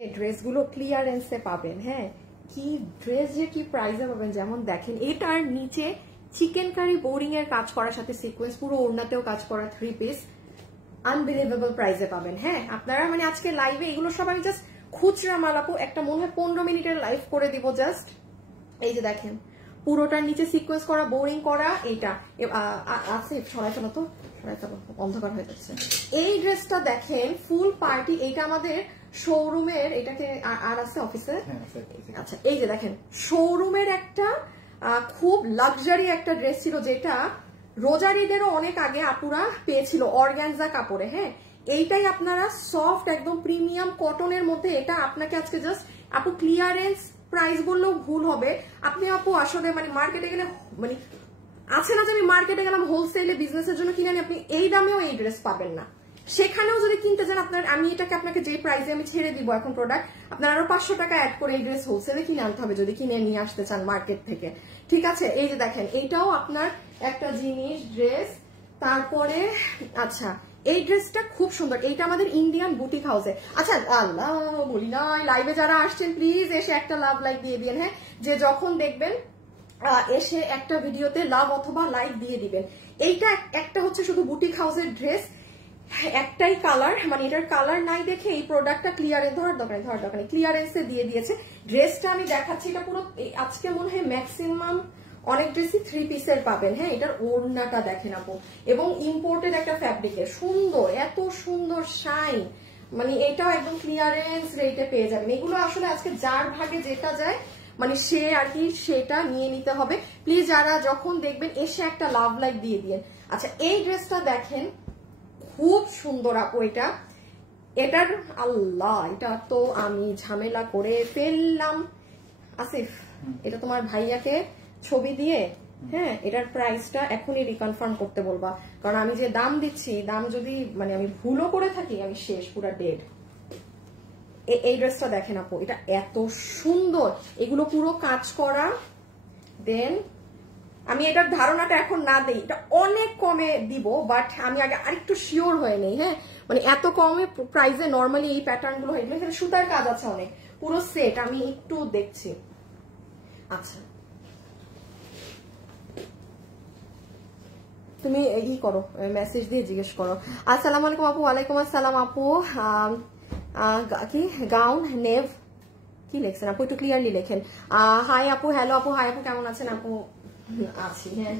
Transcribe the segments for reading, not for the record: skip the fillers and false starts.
এই ড্রেসগুলো ক্লিয়ারেন্সে পাবেন। হ্যাঁ, কি ড্রেস যে কি প্রাইসে পাবেন, যেমন দেখেন এটার নিচে চিকেন কারি বোরিং এর কাজ করার সাথে সিকোয়েন্স, পুরো ওড়নাতেও কাজ করা 3 পিস, আনবিলিভেবল প্রাইসে পাবেন। হ্যাঁ, আপনারা মানে আজকে লাইভে এগুলো সব আমি জাস্ট খুচরা মালাপু একটা মনে হয় 15 মিনিটের লাইভ করে দিব জাস্ট। এই যে দেখেন পুরোটার নিচে সিকোয়েন্স করা বোরিং করা, এইটা আছে সরাই ফেলো তো, সরাই ফেলো অন্ধকার হয়ে যাচ্ছে। এই ড্রেসটা দেখেন ফুল পার্টি, এইটা আমাদের শোরুমের, এটাকে আর আছে অফিসে। আচ্ছা এই যে দেখেন শোরুমের একটা খুব লাক্সারি একটা ড্রেস ছিল, যেটা রোজারিদেরও অনেক আগে আপুরা পেয়েছিল অর্গানজা কাপড়ে। হ্যাঁ, এইটাই আপনারা সফট একদম প্রিমিয়াম কটনের মধ্যে, এটা আপনাকে আজকে জাস্ট আপু ক্লিয়ারেন্স প্রাইস বললেও ভুল হবে। আপনি আপু আসলে মানে মার্কেটে গেলে মানে আছে না যে আমি মার্কেটে গেলাম হোলসেলে বিজনেসের জন্য কিনে আনি, আপনি এই দামেও এই ড্রেস পাবেন না। সেখানেও যদি কিনতে চান আপনার, আমি এটাকে আপনাকে যে প্রাইসে আমি ছেড়ে দিব এখন প্রোডাক্ট, আপনার আরো 500 টাকা অ্যাড করে এই ড্রেস হোলসেলে কিনে আনতে হবে যদি কিনে নিয়ে আসতে চান মার্কেট থেকে। ঠিক আছে, এই যে দেখেন এইটাও আপনার একটা জিনিস ড্রেস। তারপরে আচ্ছা এই ড্রেসটা খুব সুন্দর, এইটা আমাদের ইন্ডিয়ান বুটিক হাউসে। আচ্ছা আল্লাহ বলি না, লাইভে যারা আসছেন প্লিজ এসে একটা লাভ লাইক দিয়ে দিবেন। হ্যাঁ, যে যখন দেখবেন এসে একটা ভিডিওতে লাভ অথবা লাইক দিয়ে দিবেন। এইটা একটা হচ্ছে শুধু বুটিক হাউসের ড্রেস, একটাই কালার, মানে এটার কালার নাই দেখে এই প্রোডাক্টটা ক্লিয়ারেন্স ধরার দোকানে ক্লিয়ারেন্সে দিয়ে দিয়েছে। ড্রেসটা আমি দেখাচ্ছি, এটা পুরো আজকে মনে হয় ম্যাক্সিমাম অনেক ড্রেসই 3 পিসের পাবেন। হ্যাঁ, এটার ওড়নাটা দেখেন আপু, এবং ইম্পোর্টেড একটা ফ্যাব্রিকের, সুন্দর এত সুন্দর শাইন, মানে এটাও একদম ক্লিয়ারেন্স রেটে পেয়ে যাবেন। এগুলো আসলে আজকে যার ভাগে যেটা যায় মানে সে আর কি সেটা নিয়ে নিতে হবে। প্লিজ যারা যখন দেখবেন এসে একটা লাভ লাইক দিয়ে দিন। আচ্ছা এই ড্রেসটা দেখেন খুব সুন্দর আপু, এটার আল্লাহ এটা তো আমি ঝামেলা করে ফেললাম আসিফ, এটা তোমার ভাইয়াকে ছবি দিয়ে হ্যাঁ এটার প্রাইসটা এখনই রিকনফার্ম করতে বলবা, কারণ আমি যে দাম দিচ্ছি দাম যদি মানে আমি ভুলও করে থাকি আমি শেষ, পুরা ডেড। এই ড্রেসটা দেখেন আপু, এটা এত সুন্দর, এগুলো পুরো কাজ করা। দেন আমি এটার ধারণাটা এখন না দেই, এটা অনেক কমে দিব, বাট আমি আগে আরেকটু শিওর হয়ে নেই। হ্যাঁ, মানে এত কমে প্রাইসে নর্মালি এই প্যাটার্ন গুলো হয়, এখানে সুতার কাজ আছে অনেক, পুরো সেট আমি একটু দেখছি। আচ্ছা তুমি ই করো, মেসেজ দিয়ে জিজ্ঞেস করো। আসসালামু আলাইকুম আপু। ওয়ালাইকুম আসসালাম আপু। কি গাউন নেভ কি লেখছেন আপু, একটু ক্লিয়ারলি লেখেন। হাই আপু, হ্যালো আপু, হাই আপু, কেমন আছেন আপু? আছি। হ্যাঁ,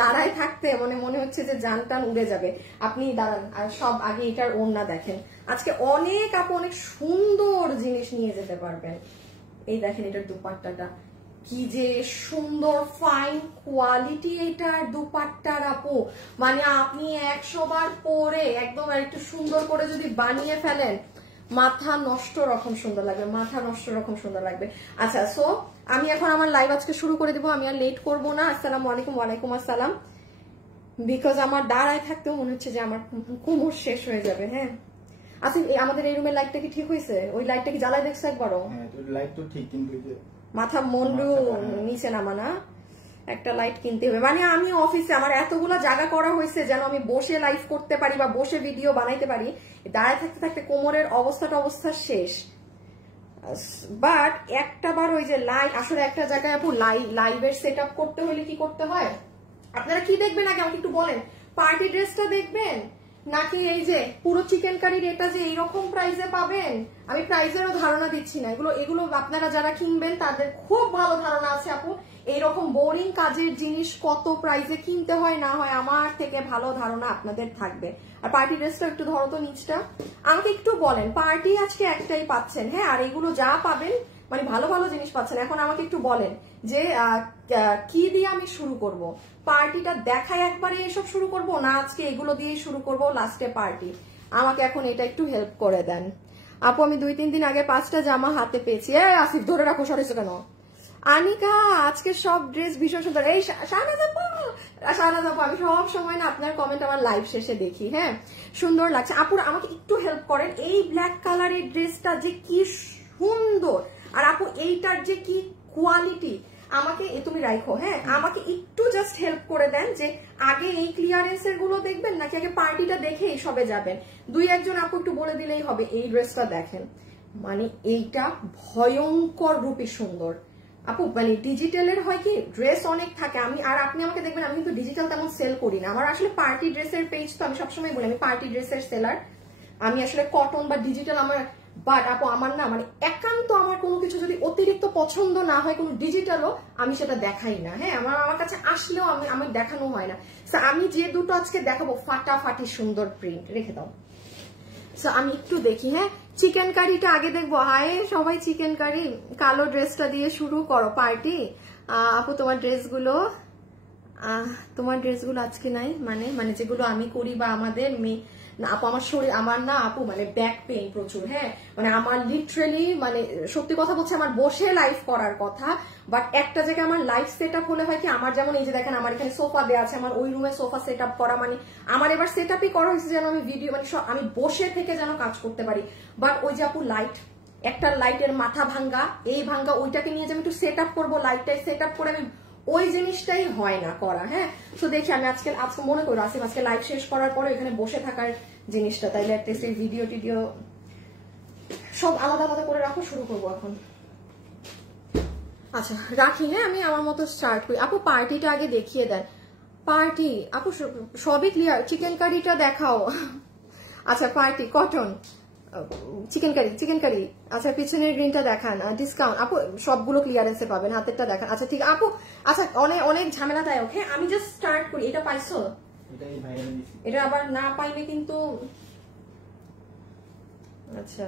দাঁড়ায় থাকতে মনে হচ্ছে যে জান টান উড়ে যাবে। আপনি দাঁড়ান, আর সব আগে এটার ওড়না দেখেন। আজকে অনেক আপু অনেক সুন্দর জিনিস নিয়ে যেতে পারবেন। এই দেখেন এটার দুপাট্টাটা কি যে সুন্দর, ফাইন কোয়ালিটি এটার দুপাট্টার আপু, মানে আপনি 100 বার পরে একদম একটু সুন্দর করে যদি বানিয়ে ফেলেন মাথা নষ্ট রকম সুন্দর লাগবে, মাথা নষ্ট রকম সুন্দর লাগবে। আচ্ছা সো আমি এখন আমার লাইভ আজকে শুরু করে দিব, আমি আর লেট করবো না। আসসালামু আলাইকুম। ওয়ালাইকুম আসসালাম। বিকজ আমার দাঁড়ায় থাকতেও মনে হচ্ছে যে আমার কোমর শেষ হয়ে যাবে। হ্যাঁ আচ্ছা, আমাদের এই রুমের লাইটটা কি ঠিক হয়েছে? ওই লাইটটা কি জ্বালায় দেখছো একবারও? হ্যাঁ তো লাইট তো ঠিক, কিন্তু মাথা মন্ডু নিচে নামা না, একটা লাইট কিনতে হবে। মানে আমি অফিসে আমার এতগুলা জায়গা করা হয়েছে যেন আমি বসে লাইভ করতে পারি বা বসে ভিডিও বানাইতে পারি, দাঁড়ায় থাকতে থাকতে কোমরের অবস্থা শেষ। বাট একটা বার ওই যে আসলে একটা জায়গায় আপু লাইভের সেট আপ করতে হলে কি করতে হয়, আপনারা কি দেখবেন আগে আমাকে একটু বলেন? পার্টি ড্রেসটা দেখবেন নাকি এই যে পুরো চিকেন কারির এটা যে এইরকম প্রাইসে পাবেন? আমি প্রাইসেরও ধারণা দিচ্ছি না, এগুলো আপনারা যারা কিনবেন তাদের খুব ভালো ধারণা আছে আপু। এইরকম বোরিং কাজের জিনিস কত প্রাইসে কিনতে হয় না হয় আমার থেকে ভালো ধারণা আপনাদের থাকবে। আর পার্টি ড্রেসটা একটু ধরো তো নিচটা, আমাকে একটু বলেন। পার্টি আজকে একটাই পাচ্ছেন, হ্যাঁ, আর এগুলো যা পাবেন মানে ভালো ভালো জিনিস পাচ্ছেন। এখন আমাকে একটু বলেন যে কি দিয়ে আমি শুরু করব? পার্টিটা দেখায় একবারে এসব শুরু করব, না আজকে এগুলো দিয়ে শুরু করব লাস্টে পার্টি? আমাকে এখন এটা একটু হেল্প করে দেন আপু। আমি 2-3 দিন আগে 5টা জামা হাতে পেয়েছি। আসিফ ধরে রাখো, সরেছো কেন? আনিকা আজকে সব ড্রেস ভীষণ সুন্দর। এই শাহনাজ আপু, আমি সব সময় না আপনার কমেন্ট আমার লাইভ শেষে দেখি। হ্যাঁ সুন্দর লাগছে আপুরা, আমাকে একটু হেল্প করেন। এই ব্ল্যাক কালারের ড্রেসটা যে কি সুন্দর, আর আপু এইটার যে কি কোয়ালিটি, আমাকে তুমি রাখো, হ্যাঁ আমাকে একটু জাস্ট হেল্প করে দেন যে আগে এই ক্লিয়ারেন্সের গুলো দেখবেন নাকি আগে পার্টিটা দেখে এই সবে যাবেন। 2-1 আপু একটু বলে দিলেই হবে। এই ড্রেসটা দেখেন, মানে এইটা ভয়ঙ্কর রূপে সুন্দর আপু। মানে ডিজিটালের হয় কি ড্রেস অনেক থাকে, আমি আর আপনি আমাকে দেখবেন আমি কিন্তু ডিজিটাল তেমন সেল করি না, আমার আসলে পার্টি ড্রেসের পেজ, তো আমি সবসময় বলি আমি পার্টি ড্রেসের সেলার, আমি আসলে কটন বা ডিজিটাল আমার, বাট আপু আমার না মানে একান্ত আমার কোনো কিছু যদি অতিরিক্ত পছন্দ না হয় কোনো ডিজিটালও আমি সেটা দেখাই না, হ্যাঁ আমার কাছে আসলেও আমি দেখানো হয় না। আমি যে দুটো আজকে দেখাবো ফাটাফাটি সুন্দর প্রিন্ট, রেখে দাও। সো আমি একটু দেখি, হ্যাঁ চিকেন কারিটা আগে দেখবো। হায় সবাই চিকেন কারি, কালো ড্রেসটা দিয়ে শুরু করো পার্টি। আপু তোমার ড্রেসগুলো আজকে নাই, মানে যেগুলো আমি করি বা আমাদের মেয়ে না আপু, আমার শরীর আমার না আপু মানে ব্যাক পেইন প্রচুর, হ্যাঁ মানে আমার লিটারেলি মানে সত্যি কথা বলছে আমার বসে লাইভ করার কথা, বাট একটা জায়গায় আমার লাইভ সেট আপ হলে হয় কি আমার যেমন এই যে দেখেন আমার এখানে সোফা দেওয়া আছে, আমার ওই রুমে সোফা সেট আপ করা, মানে আমার এবার সেট আপই করা হয়েছে যেন আমি ভিডিও মানে আমি বসে থেকে যেন কাজ করতে পারি। বাট ওই যে আপু লাইট, একটা লাইটের মাথা ভাঙ্গা এই ভাঙ্গা ওইটাকে নিয়ে যে আমি একটু সেট আপ করবো, লাইটটাই সেট আপ করে আমি ওই জিনিসটাই হয় না করা, হ্যাঁ তো দেখি আমি আজকে মনে করো আসিফ আজকে লাইভ শেষ করার পরে এখানে বসে থাকার জিনিসটা, তাইলে একটা ভিডিও টিডিও সব আলাদা আলাদা করে রাখো, শুরু করবো এখন। আচ্ছা রাখি, হ্যাঁ আমি আমার মতো স্টার্ট করি। আপু পার্টিটা আগে দেখিয়ে দেন। পার্টি আপু সবই ক্লিয়ার, চিকেন কারিটা দেখাও। আচ্ছা পার্টি কটন চিকেন কারি, আচ্ছা পিছনের গ্রিনটা দেখান, ডিসকাউন্ট আপু সবগুলো ক্লিয়ারেন্সে পাবেন, হাতেরটা দেখান। আচ্ছা ঠিক আপু, আচ্ছা অনেক ঝামেলাদায়ক, হ্যাঁ আমি জাস্ট স্টার্ট করি। এটা পাইছো? এটা আবার না পাইলে কিন্তু আচ্ছা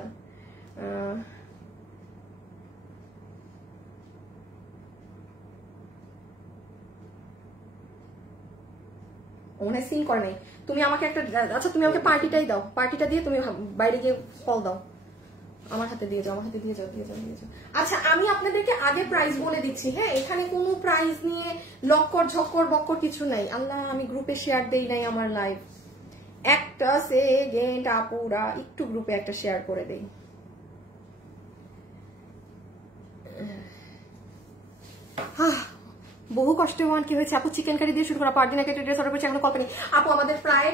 মনে সিন করে নাই। তুমি আমাকে একটা, আচ্ছা তুমি আমাকে পার্টিটাই দাও, পার্টিটা দিয়ে তুমি বাইরে গিয়ে কল দাও, আমার হাতে দিয়ে যাও, আমার হাতে দিয়ে যাও। আচ্ছা আমি আপনাদেরকে আগে প্রাইস বলে দিচ্ছি, হ্যাঁ এখানে কোনো প্রাইস নিয়ে লক্কর ঝক্কর বক্কর কিছু নাই। আল্লাহ আমি গ্রুপে শেয়ার দেই নাই আমার লাইভ, একটা সেকেন্ড আপুরা একটু গ্রুপে একটা শেয়ার করে দেই। বহু কষ্টে মন কি হয়েছে আপু, চিকেন কারি দিয়ে শুরু করা, পার দিন একটা ড্রেস অর্ডার করেছি এখনো কল পাইনি। আপু আমাদের প্রায়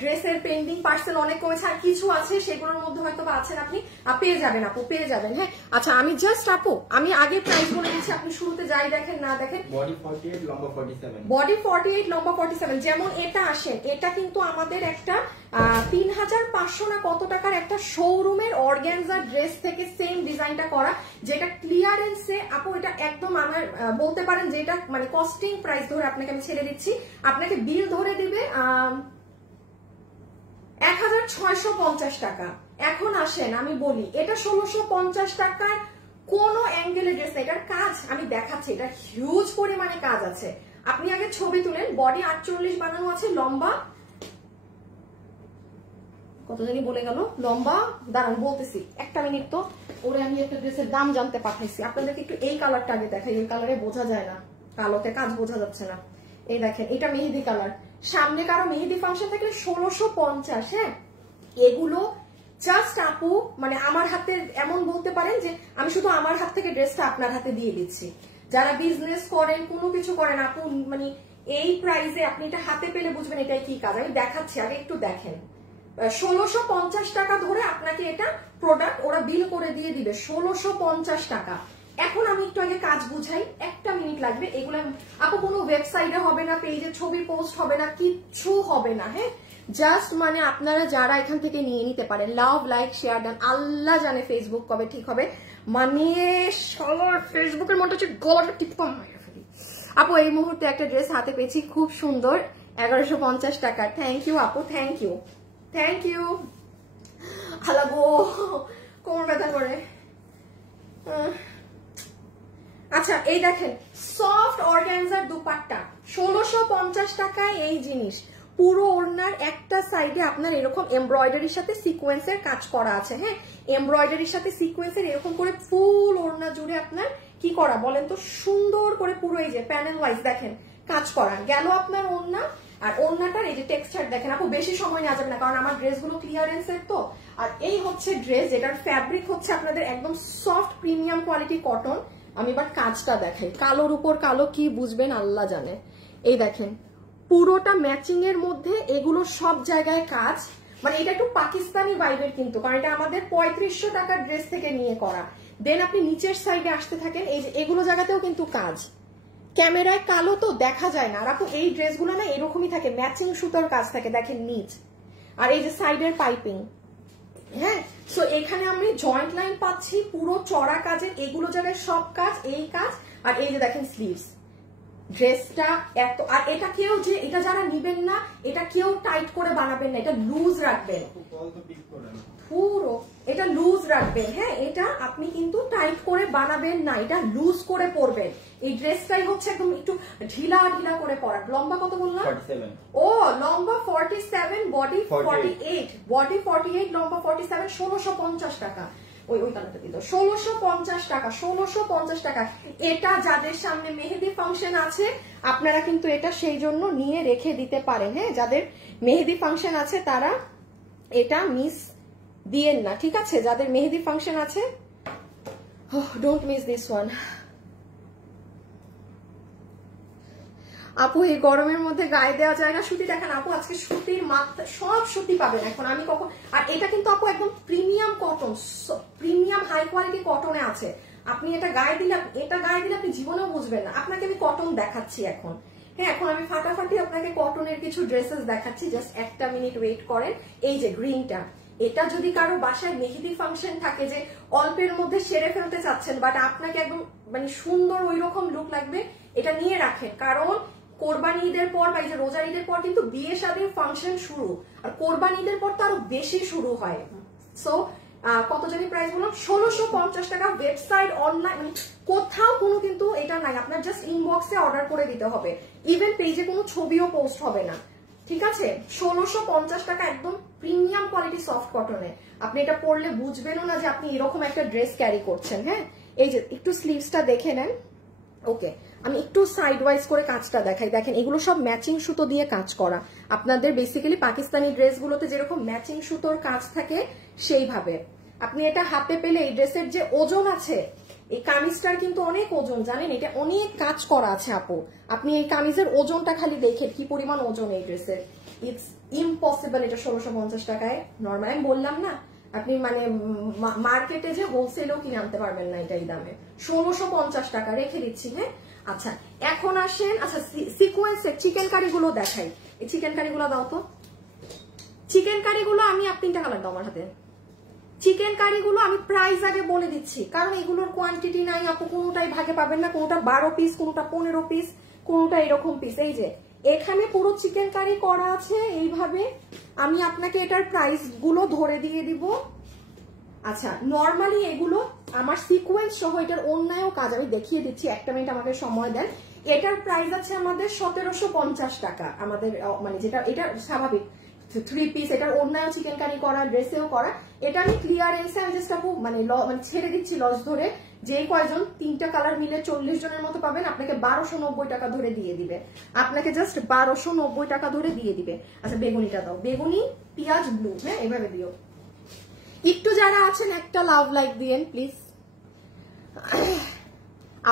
ড্রেসের পেন্ডিং পার্সেল অনেক কমেছে, আর কিছু আছে সেগুলোর মধ্যে হয়তো বা আছেন, আপনি পেয়ে যাবেন আপু, পেয়ে যাবেন, হ্যাঁ। আচ্ছা আমি জাস্ট আপু আমি আগে প্রাইস বলে দিচ্ছি, আপনি শুরুতে যাই দেখেন না দেখেন। বডি 48 লম্বা 47, বডি 48 লম্বা 47, যেমন এটা আসেন এটা কিন্তু আমাদের একটা 3500 না কত টাকার একটা শোরুমের অর্গানজা ড্রেস থেকে সেম ডিজাইনটা করা, যেটা ক্লিয়ারেন্সে আপু এটা একদম আমার বলতে পারেন যে এটা মানে কস্টিং প্রাইস ধরে আপনাকে আমি ছেড়ে দিচ্ছি, আপনাকে বিল ধরে দিবে 1650 টাকা। এখন আসেন আমি বলি এটা 1650 টাকার কোন অ্যাঙ্গেলের ড্রেস না, এটার কাজ আমি দেখাচ্ছি, এটা হিউজ পরিমাণে কাজ আছে। আপনি আগে ছবি তুলেন, বডি 48 বানানো আছে, লম্বা কত জানি বলে গেল, লম্বা দাঁড়ান বলতেছি একটা মিনিট, তো ওরে আমি একটা ড্রেসের দাম জানতে পাঠাইছি, আপনাদেরকে একটু এই কালারটা আগে দেখাই, ওই কালারে বোঝা যায় না, কালোতে কাজ বোঝা যাচ্ছে না। এই দেখেন এটা মেহেদি কালার, সামনে কারো মেহেদি ফাংশন থাকলে 1650, হ্যাঁ এগুলো জাস্ট আপু মানে আমার হাতে এমন বলতে পারেন যে আমি শুধু আমার হাত থেকে ড্রেসটা আপনার হাতে দিয়ে দিচ্ছি। যারা বিজনেস করেন কোনো কিছু করেন আপু মানে এই প্রাইসে আপনি এটা হাতে পেলে বুঝবেন এটাই কি কাজ, আমি দেখাচ্ছি আগে একটু দেখেন। 1650 টাকা ধরে আপনাকে এটা প্রোডাক্ট ওরা বিল করে দিয়ে দিবে 1650 টাকা। এখন আমি একটু আগে কাজ বুঝাই, একটা মিনিট লাগবে। এগুলো আপু কোনো ওয়েবসাইটে হবে না, পেজে ছবি পোস্ট হবে না, কিচ্ছু হবে না, হ্যাঁ জাস্ট মানে আপনারা যারা এখান থেকে নিয়ে নিতে পারেন, লাভ লাইক শেয়ার দেন, আল্লাহ জানে ফেসবুক কবে ঠিক হবে, মানে সবার ফেসবুকের মনটা হচ্ছে গলাটা টিপা ফেলি। আপু এই মুহূর্তে একটা ড্রেস হাতে পেয়েছি খুব সুন্দর 1150 টাকা। থ্যাংক ইউ আপু, থ্যাংক ইউ থ্যাংক ইউ। হালাগো কোমর ব্যথা করে। আচ্ছা এই দেখেন সফট অর্গানজার দুপাট্টা 1650 টাকায় এই জিনিস, পুরো ওড়নার একটা সাইডে আপনার এরকম এমব্রয়ডারির সাথে সিকোয়েন্সের কাজ করা আছে, হ্যাঁ এমব্রয়ডারির সাথে সিকোয়েন্সের এরকম করে ফুল ওড়না জুড়ে আপনার কি করা বলেন তো, সুন্দর করে পুরো এই যে প্যানেল ওয়াইজ দেখেন কাজ করা গেল আপনার ওড়না। আর ওড়নাটার এই যে টেক্সচার দেখেন আপু, বেশি সময় নেওয়া যাবে না কারণ আমার ড্রেসগুলো ক্লিয়ারেন্সের তো। আর এই হচ্ছে ড্রেস, যেটার ফ্যাব্রিক হচ্ছে আপনাদের একদম সফট প্রিমিয়াম কোয়ালিটি কটন, আমি এবার কাজটা দেখাই, কালোর উপর কালো কি বুঝবেন আল্লাহ জানে। এই দেখেন পুরোটা ম্যাচিং এর মধ্যে এগুলো সব জায়গায় কাজ, মানে এটা একটু পাকিস্তানি ভাইবের কিন্তু, কারণ এটা আমাদের 3500 টাকার ড্রেস থেকে নিয়ে করা। দেন আপনি নিচের সাইডে আসতে থাকেন, এই যে এগুলো জায়গাতেও কিন্তু কাজ। ক্যামেরায় কালো তো দেখা যায় না, আর আপু এই ড্রেসগুলো না এরকমই থাকে, ম্যাচিং সুতোর কাজ থাকে দেখেন নিচ, আর এই যে সাইডের পাইপিং। হ্যাঁ, সো এখানে আমি জয়েন্ট লাইন পাচ্ছি পুরো চড়া কাজের, এগুলো জায়গায় সব কাজ, এই কাজ, আর এই যে দেখেন স্লিভস। ড্রেসটা এত, আর এটা কেউ যে এটা যারা নিবেন না এটা কেউ টাইট করে বানাবেন না, এটা লুজ রাখবেন পুরো, এটা লুজ রাখবেন। হ্যাঁ, এটা আপনি কিন্তু টাইট করে বানাবেন না, এটা লুজ করে পরবেন। এই ড্রেসটাই হচ্ছে একদম একটু ঢিলা ঢিলা করে পরা। লম্বা কত বললাম? 47। ও লম্বা 47, বডি 48, বডি 48, লম্বা 47, 1650 টাকা। ওই কালারটা দিল 1650 টাকা, 1650 টাকা। এটা যাদের সামনে মেহেদি ফাংশন আছে আপনারা কিন্তু এটা সেই জন্য নিয়ে রেখে দিতে পারেন। হ্যাঁ, যাদের মেহেদি ফাংশন আছে তারা এটা মিস দিয়েন না, ঠিক আছে? যাদের মেহেদি ফাংশন আছে ডোন্ট মিস দিস ওয়ান। আপু এই গরমের মধ্যে গায়ে দেওয়া যায় না সুতি, দেখেন আপু আজকে সুতির মাত্রা সব সুতি পাবেন এখন। আমি কখন, আর এটা কিন্তু আপু একদম premium cotton, premium high quality কটনে আছে। আপনি এটা গায়ে দিলে, আপনি জীবনেও বুঝবেন না। আপনাকে আমি কটন দেখাচ্ছি এখন। হ্যাঁ, এখন আমি ফাটাফাটি আপনাকে কটনের কিছু ড্রেসেস দেখাচ্ছি, জাস্ট একটা মিনিট ওয়েট করেন। এই যে গ্রিনটা, এটা যদি কারো বাসায় মেহেদি ফাংশন থাকে যে অল্পের মধ্যে সেরে ফেলতে চাচ্ছেন, বাট আপনাকে একদম মানে সুন্দর ওই রকম লুক লাগবে, এটা নিয়ে রাখেন। কারণ কোরবানি ঈদের পর বা এই যে রোজার ঈদের পর কিন্তু বিয়ে শাদীর ফাংশন শুরু, আর কোরবানি ঈদের পর তো আরো বেশি শুরু হয়। সো কত জানি প্রাইস বললাম? 1650 টাকা। ওয়েবসাইট, অনলাইন, মানে কোথাও কোনো কিন্তু এটা নাই, আপনার জাস্ট ইনবক্সে অর্ডার করে দিতে হবে। ইভেন পেজে কোনো ছবিও পোস্ট হবে না, ঠিক আছে? 1650 টাকা, একদম প্রিমিয়াম কোয়ালিটি সফট কটনে। আপনি এটা পরলে বুঝবেনও না যে আপনি এরকম একটা ড্রেস ক্যারি করছেন। হ্যাঁ, এই যে একটু স্লিভসটা দেখে নেন। ওকে, আমি একটু সাইড ওয়াইজ করে কাজটা দেখাই। দেখেন এগুলো সব ম্যাচিং সুতো দিয়ে কাজ করা। আপনাদের বেসিক্যালি পাকিস্তানি ড্রেসগুলোতে যেরকম ম্যাচিং সুতোর কাজ থাকে সেইভাবে। আপনি এটা হাতে পেলে, এই ড্রেসের যে ওজন আছে, এই কামিজটার কিন্তু অনেক ওজন, জানেন? এটা অনেক কাজ করা আছে আপু। আপনি এই কামিজের ওজনটা খালি দেখেন কি পরিমাণ ওজন এই ড্রেসের। ইটস ইম্পসিবল এটা 1650 টাকায় নর্মাল। আমি বললাম না, আপনি মানে মার্কেটে যে হোলসেলও কিনে আনতে পারবেন না এটাই দামে। 1650 টাকা রেখে দিচ্ছি। হ্যাঁ, আচ্ছা এখন আসেন, আচ্ছা সিকোয়েন্সের চিকেন কারিগুলো দেখাই। এই চিকেন কারিগুলো দাও তো। চিকেন কারিগুলো আমি, আপনি 3টা কালার দাও আমার হাতে। চিকেন কারিগুলো আমি প্রাইস আগে বলে দিচ্ছি, কারণ এগুলোর কোয়ান্টিটি নাই আপু, কোনোটাই ভাগে পাবেন না। কোনোটা 12 পিস, কোনোটা 15 পিস, কোনোটা এরকম পিস। এই যে এখানে পুরো চিকেন কারি করা আছে এইভাবে। আমি আপনাকে এটার প্রাইস গুলো ধরে দিয়ে দিব। আচ্ছা, নর্মালি এগুলো আমার সিকোয়েন্স সহ এটার অন্যায়ও কাজ আমি দেখিয়ে দিচ্ছি, একটা মিনিট আমাকে সময় দেন। এটার প্রাইস আছে আমাদের 1750 টাকা, আমাদের মানে যেটা এটা স্বাভাবিক 3 পিস, এটার অন্যায় চিকেন কারি করা, ড্রেসেও করা। এটা আমি ক্লিয়ারেন্সে আমি জাস্ট আপু মানে ছেড়ে দিচ্ছি লস ধরে। যে কয়জন 3টা কালার মিলে 40 জনের মতো পাবেন, আপনাকে 1290 টাকা ধরে দিয়ে দিবে। আপনাকে জাস্ট 1290 টাকা ধরে দিয়ে দিবে। আচ্ছা বেগুনিটা দাও, বেগুনি পেঁয়াজ ব্লু। হ্যাঁ, এভাবে দিও। একটু যারা আছেন একটা লাভ লাইক দিয়েন প্লিজ।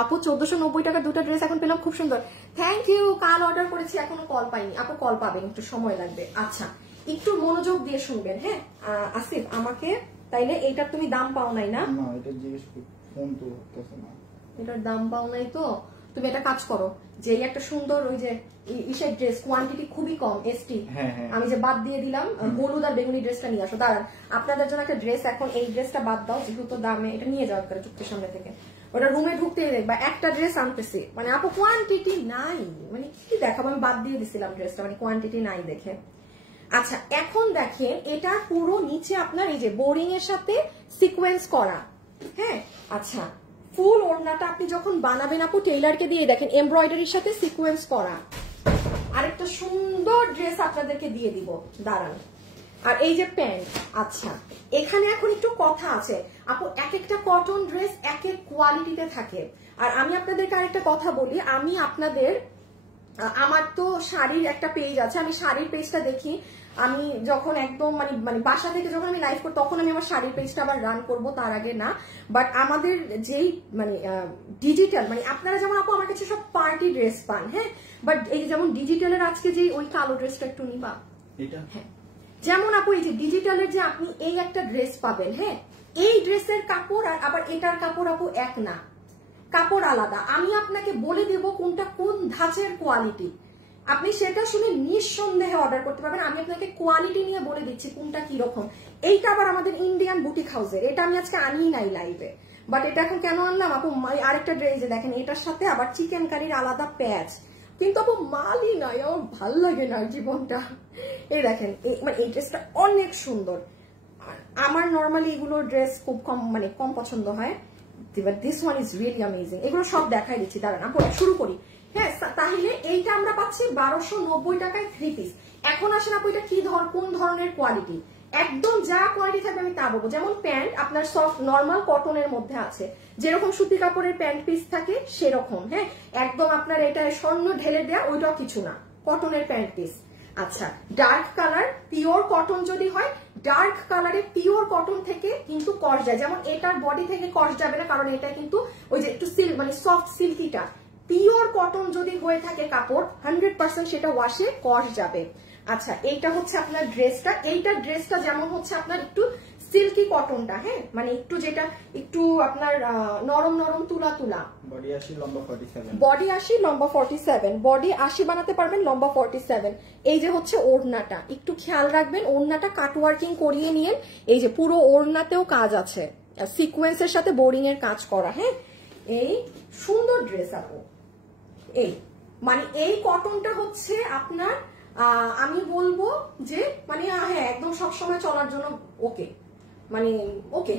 আপু 1490 টাকা দুটো ড্রেস এখন পেলাম, খুব সুন্দর, থ্যাংক ইউ। কাল অর্ডার করেছি, এখনো কল পাইনি আপু, কল পাবেন, একটু সময় লাগবে। আচ্ছা একটু মনোযোগ দিয়ে শুনবেন। হ্যাঁ আসিফ, আমাকে তাইলে এইটার তুমি দাম পাও নাই না? এটা জিজ্ঞেস ফোন তো হচ্ছে না, এটার দাম পাও নাই তো তুমি একটা কাজ করো, যে একটা সুন্দর ওই যে ইসের ড্রেস কোয়ান্টিটি খুবই কম এসটি, আমি যে বাদ দিয়ে দিলাম হলুদ আর বেগুনি ড্রেসটা নিয়ে আসো। দাঁড়ান, আপনাদের জন্য একটা ড্রেস, এখন এই ড্রেসটা বাদ দাও যেহেতু দামে, এটা নিয়ে যাওয়ার করে চুক্তির সামনে থেকে। ওটা রুমে ঢুকতে দেখবা একটা ড্রেস আনতেছি, মানে আপু কোয়ান্টিটি নাই, মানে কি দেখাবো, আমি বাদ দিয়ে দিছিলাম ড্রেসটা, মানে কোয়ান্টিটি নাই দেখে। আচ্ছা এখন দেখেন এটা পুরো নিচে আপনার এই যে বোরিং এর সাথে সিকোয়েন্স করা। হ্যাঁ, আচ্ছা ফুল ওড়নাটা আপনি যখন বানাবেন আপু টেইলারকে দিয়ে দেখেন এমব্রয়ডারির সাথে সিকোয়েন্স করা। আরেকটা সুন্দর ড্রেস আপনাদেরকে দিয়ে দিব, দাঁড়ান। আর এই যে প্যান্ট। আচ্ছা এখানে এখন একটু কথা আছে আপু, এক একটা কটন ড্রেস এক এক কোয়ালিটিতে থাকে। আর আমি আপনাদেরকে আরেকটা কথা বলি, আমি আপনাদের, আমার তো শাড়ির একটা পেজ আছে, আমি শাড়ির পেজটা দেখি। আমি যখন একদম মানে বাসা থেকে যখন আমি লাইভ করব তখন আমি আমার শাড়ির পেজটা আবার রান করব, তার আগে না। বাট আমাদের যেই মানে ডিজিটাল, মানে আপনারা যেমন আপু আমার কাছে সব পার্টি ড্রেস পান, হ্যাঁ, বাট এই যেমন ডিজিটালের আজকে যে ওই কালো ড্রেসটা একটু নিবা, এটা হ্যাঁ, যেমন আপু এই যে ডিজিটালের যে আপনি এই একটা ড্রেস পাবেন, হ্যাঁ, এই ড্রেসের কাপড় আর আবার এটার কাপড় আপু এক না, কাপড় আলাদা। আমি আপনাকে বলে দেব কোনটা কোন ধাঁচের কোয়ালিটি, আপনি সেটা শুনে নিঃসন্দেহে অর্ডার করতে পারবেন। আমি আপনাকে কোয়ালিটি নিয়ে বলে দিচ্ছি কোনটা কি রকম। এইটা আবার আমাদের ইন্ডিয়ান বুটিক হাউসের, এটা আমি আজকে আনি নাই লাইভে, বাট এটা এখন কেন আনলাম আপু, আরেকটা ড্রেস দেখেন এটার সাথে আবার চিকেন কারির আলাদা প্যাচ, কিন্তু আপু মালই নাই, আমার ভাল লাগে না জীবনটা। এই দেখেন মানে এই ড্রেসটা অনেক সুন্দর, আমার নর্মালি এগুলো ড্রেস খুব কম মানে কম পছন্দ হয়, but this one is really amazing. এগুলো সব দেখাই দিচ্ছি, দাঁড়ান আপু শুরু করি। হ্যাঁ, তাহলে এইটা আমরা পাচ্ছি 1290 টাকায় 3 পিস। এখন আসেন আপু এটা কি কোন ধরনের কোয়ালিটি, একদম যা কোয়ালিটি থাকবে আমি তা বলবো। যেমন প্যান্ট আপনার সফট নর্মাল কটনের মধ্যে আছে, যেরকম সুতি কাপড়ের প্যান্ট পিস থাকে সেরকম, হ্যাঁ, একদম আপনার এটা স্বর্ণ ঢেলে দেয়া ওইটাও কিছু না, কটনের প্যান্ট পিস। আচ্ছা, ডার্ক কালার পিওর কটন যদি হয়, ডার্ক কালারে পিওর কটন থেকে কিন্তু কস যায়, যেমন এটার বডি থেকে কস যাবে না, কারণ এটা কিন্তু ওই যে একটু সিল্ক মানে সফট সিল্কিটা। পিওর কটন যদি হয়ে থাকে কাপড় 100% সেটা ওয়াশে কস যাবে। আচ্ছা, এইটা হচ্ছে আপনার ড্রেসটা, এইটা ড্রেসটা যেমন হচ্ছে আপনার একটু সিল্কি কটনটা, হ্যাঁ, মানে একটু যেটা একটু আপনার নরম নরম তুলা তুলা। বডি 80 লম্বা 47, বডি 80 লম্বা 47, বডি 80 বানাতে পারবেন, লম্বা 47। এই যে হচ্ছে ওড়নাটা, একটু খেয়াল রাখবেন ওড়নাটা কাটওয়ার্কিং করিয়ে নিয়েন, এই যে পুরো ওড়নাতেও কাজ আছে, সিকোয়েন্সের সাথে বোরিং এর কাজ করা, হ্যাঁ, এই সুন্দর ড্রেস আপু। এই মানে এই কটনটা হচ্ছে আপনার আমি বলবো যে মানে হ্যাঁ একদম সবসময় চলার জন্য ওকে, মানে ওকে,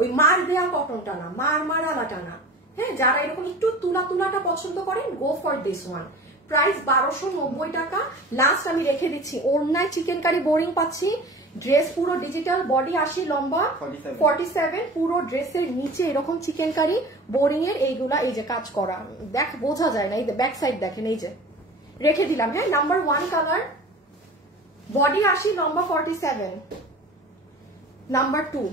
ওই মার দেয়া কটনটা না, মার আলাটা না, হ্যাঁ, যারা এরকম একটু তুলা তুলাটা পছন্দ করেন go for this one. Price 1290 টাকা। লাস্ট আমি রেখে দিচ্ছি, ওড়নায় চিকেন কারি বোরিং পাচ্ছি, ড্রেস পুরো ডিজিটাল, বডি 80 লম্বা 47, পুরো ড্রেসের নিচে এরকম চিকেন কারি বোরিং এর এইগুলা এই যে কাজ করা, দেখ বোঝা যায় না, এই যে ব্যাক সাইড দেখেন, এই যে রেখে দিলাম, হ্যাঁ, নাম্বার 1 কালার, বডি 80 লম্বা 47, নাম্বার 2।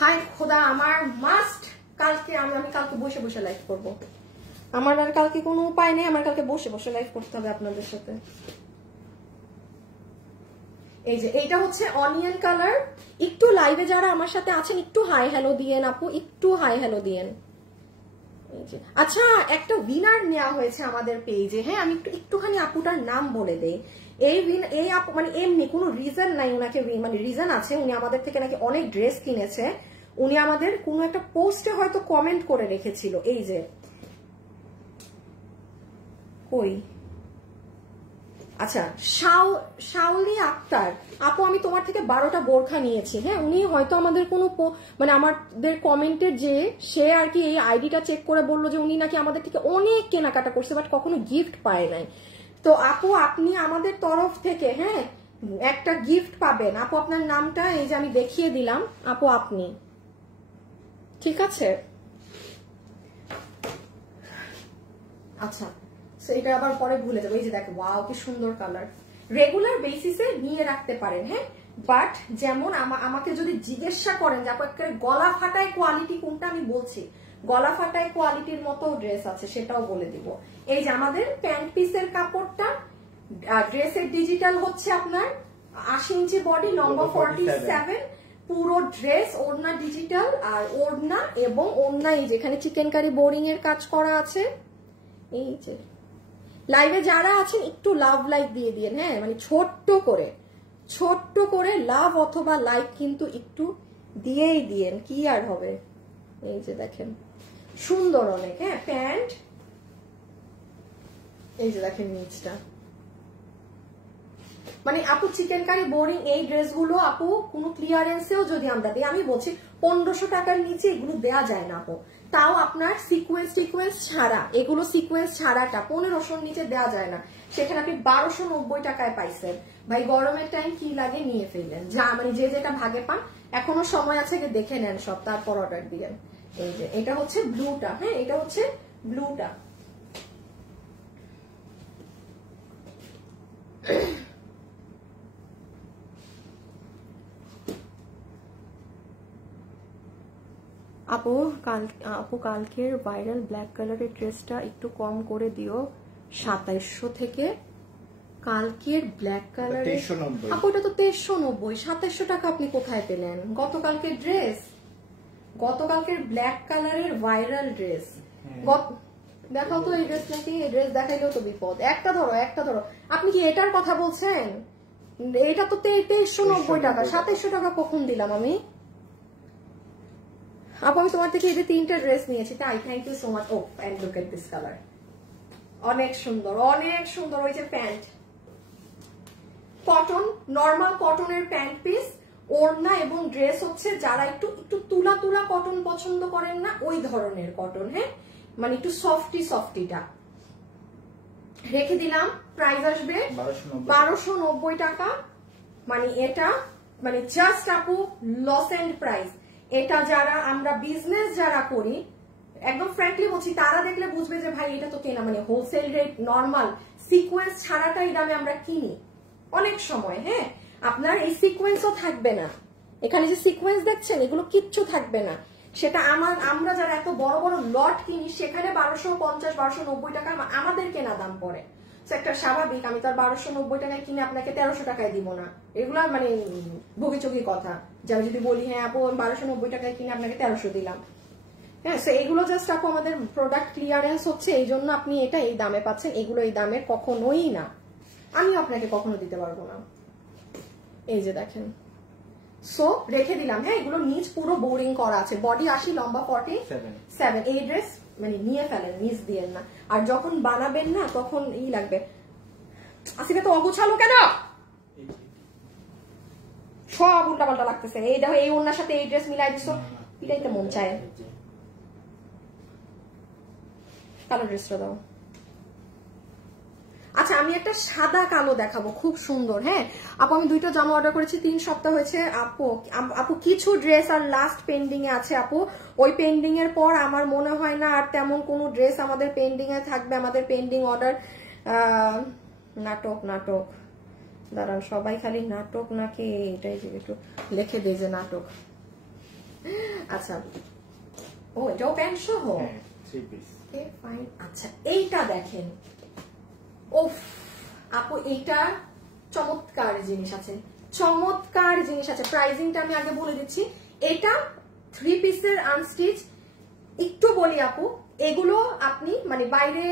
হাই খোদা, আমার মাস্ট কালকে আমি কালকে বসে বসে লাইভ করব, আমার আর কালকে কোনো উপায় নেই, আমার কালকে বসে বসে লাইভ করতে হবে আপনাদের সাথে। এই যে এইটা হচ্ছে অনিয়ন কালার, একটু লাইভে যারা আমার সাথে আছেন একটু হাই হ্যালো দিয়েন আপু, একটু হাই হ্যালো দিয়েন। আচ্ছা, একটা উইনার নেওয়া হয়েছে আমাদের পেজে, হ্যাঁ, আমি একটুখানি আপুটার নাম বলে দেই। এই আপু মানে এমনি কোনো রিজন নাই উনাকে, মানে রিজন আছে, উনি আমাদের থেকে নাকি অনেক ড্রেস কিনেছে, উনি আমাদের কোনো একটা পোস্টে হয়তো কমেন্ট করে রেখেছিল, এই যে কই, আচ্ছা শাওলি আক্তার আপু, আমি তোমার থেকে 12টা বোরখা নিয়েছি, হ্যাঁ, উনি হয়তো আমাদের কোনো মানে আমাদের কমেন্টের যে সে আর কি এই আইডিটা চেক করে বললো যে উনি নাকি আমাদের থেকে অনেক কেনাকাটা করছে, বাট কখনো গিফট পায় নাই। তো আপু আপনি আমাদের তরফ থেকে, হ্যাঁ, একটা গিফট পাবেন। আপু আপনার নামটা এই যে আমি দেখিয়ে দিলাম, আপু আপনি, ঠিক আছে? আচ্ছা, এটা আবার পরে ভুলে যাবো। এই যে দেখো, ওয়াও কি সুন্দর কালার, রেগুলার বেসিসে নিয়ে রাখতে পারেন, হ্যাঁ, বাট যেমন আমাকে যদি জিজ্ঞাসা করেন যে আপু একটা গলা ফাটায় কোয়ালিটি কোনটা, আমি বলছি গলা ফাটায় কোয়ালিটির মতো ড্রেস আছে, সেটাও বলে দিব। এই যে আমাদের প্যান্ট পিসের কাপড়টা, ড্রেসের ডিজিটাল হচ্ছে আপনার 80 ইঞ্চি বডি, লম্বা 47, পুরো ড্রেস ওড়না ডিজিটাল, আর ওড়না এবং ওড়না এই যেখানে চিকেন কারি বোরিং এর কাজ করা আছে। এই যে লাইভে যারা আছেন একটু লাভ লাইক দিয়ে দিন, হ্যাঁ, মানে ছোট্ট করে লাভ অথবা লাইক কিন্তু একটু দিয়েই দিয়েন, কি আর হবে। এই যে দেখেন সুন্দর অনেক, হ্যাঁ, প্যান্ট, এই যে দেখেন নিচটা, মানে আপু চিকেন কারি বোরিং এই ড্রেসগুলো আপু কোনো ক্লিয়ারেন্সেও যদি আমরা দিই, আমি বলছি 1500 টাকার নিচে এগুলো দেয়া যায় না আপু, তাও আপনার সিকোয়েন্স ছাড়া, এগুলো সিকোয়েন্স ছাড়াটা 1500 নিচে দেওয়া যায় না, সেখানে আপনি 1290 টাকায় পাইছেন। ভাই গরমের টাইম কি লাগে নিয়ে ফেললেন, যা মানে যে যেটা ভাগে পান, এখনো সময় আছে, দেখে নেন সব, তারপর অর্ডার দিবেন। এই যে এটা হচ্ছে ব্লুটা, হ্যাঁ, এটা হচ্ছে ব্লুটা, আপু কালকের ভাইরাল ব্ল্যাক কালারের ড্রেসটা একটু কম করে দিও, 2700 থেকে। কালকের ব্ল্যাক কালার আপু এটা তো 2390, 2700 টাকা আপনি কোথায় পেলেন? গতকালকের ড্রেস, গতকালকের ব্ল্যাক কালারের ভাইরাল ড্রেস। দেখাও তো এই ড্রেস, নাকি এই ড্রেস দেখাইলেও তো বিপদ। একটা ধরো, একটা ধরো। আপনি কি এটার কথা বলছেন? এটা তো 2390 টাকা, 2700 টাকা কখন দিলাম আমি? আপু আমি তোমার থেকে এই যে 3টা ড্রেস নিয়েছি, তাই থ্যাংক ইউ সো মাচ। ও and look at this colour, অনেক সুন্দর, অনেক সুন্দর। ওই যে প্যান্ট, কটন, নর্মাল কটনের প্যান্ট পিস, ওড়না এবং ড্রেস হচ্ছে যারা একটু একটু তুলা তুলা কটন পছন্দ করেন না, ওই ধরনের কটন। হ্যাঁ, মানে একটু সফটিটা রেখে দিলাম। প্রাইস আসবে 1290 টাকা। মানে এটা মানে জাস্ট আপু লস এন্ড প্রাইস। এটা যারা আমরা বিজনেস যারা করি, একদম ফ্র্যাঙ্কলি বলছি, তারা দেখলে বুঝবে যে ভাই এটা তো কেনা, মানে হোলসেল রেট, নর্মাল সিকোয়েন্স ছাড়াটা এই দামে আমরা কিনি অনেক সময়। হ্যাঁ, আপনার এই সিকোয়েন্সও থাকবে না, এখানে যে সিকোয়েন্স দেখছেন এগুলো কিচ্ছু থাকবে না। সেটা আমরা যারা এত বড় বড় লট কিনি সেখানে 1250 1290 টাকা আমাদের কেনা দাম পড়ে। একটা স্বাভাবিক, আমি তো আর 1290 টাকায় কিনে আপনাকে 1300 টাকায় দিব না। এগুলা মানে ভোগিচোগি কথা। যারা যদি বলি হ্যাঁ আপু 1290 টাকায় কিনে আপনাকে 1300 দিলাম, হ্যাঁ, এগুলো জাস্ট আপু আমাদের প্রোডাক্ট ক্লিয়ারেন্স হচ্ছে, এই জন্য আপনি এটা এই দামে পাচ্ছেন। এগুলো এই দামে কখনোই না, আমি আপনাকে কখনো দিতে পারবো না। এই যে দেখেন, সো রেখে দিলাম। হ্যাঁ, এগুলো নিচ পুরো বোরিং করা আছে, বডি 80, লম্বা 47। এই ড্রেস মানে নিয়ে ফেলেন, নিচ দিয়েন না। আর যখন বানাবেন না তখন লাগবে। আসিফে তো অগুছালো কেন, সব উল্টাপাল্টা লাগতেছে। এই দেখো, এই ওনার সাথে এই ড্রেস মিলাই দিছো, পিটাইতে মন চায়। কালো ড্রেসটা দাও। আচ্ছা, আমি একটা সাদা কালো দেখাবো, খুব সুন্দর। হ্যাঁ আপু, আমি 2টা জামা অর্ডার করেছি, 3 সপ্তাহ হয়েছে। আপু কিছু ড্রেস আর লাস্ট পেন্ডিং এ আছে আপু। ওই পেন্ডিং এর পর আমার মনে হয় না আর তেমন কোনো ড্রেস আমাদের পেন্ডিং এ থাকবে। আমাদের পেন্ডিং অর্ডার নাটক দাঁড়ান, সবাই খালি নাটক নাকি এটাই একটু লিখে দেয় যে নাটক। আচ্ছা, ও এটাও প্যান্ট সহ, ফাইন। আচ্ছা, এইটা দেখেন, ওফ আপু এইটা চমৎকার জিনিস আছে, চমৎকার জিনিস আছে। প্রাইসিংটা আমি আগে বলে দিচ্ছি। এটা 3 পিসের আনস্টিচ। একটু বলি আপু, এগুলো আপনি মানে বাইরে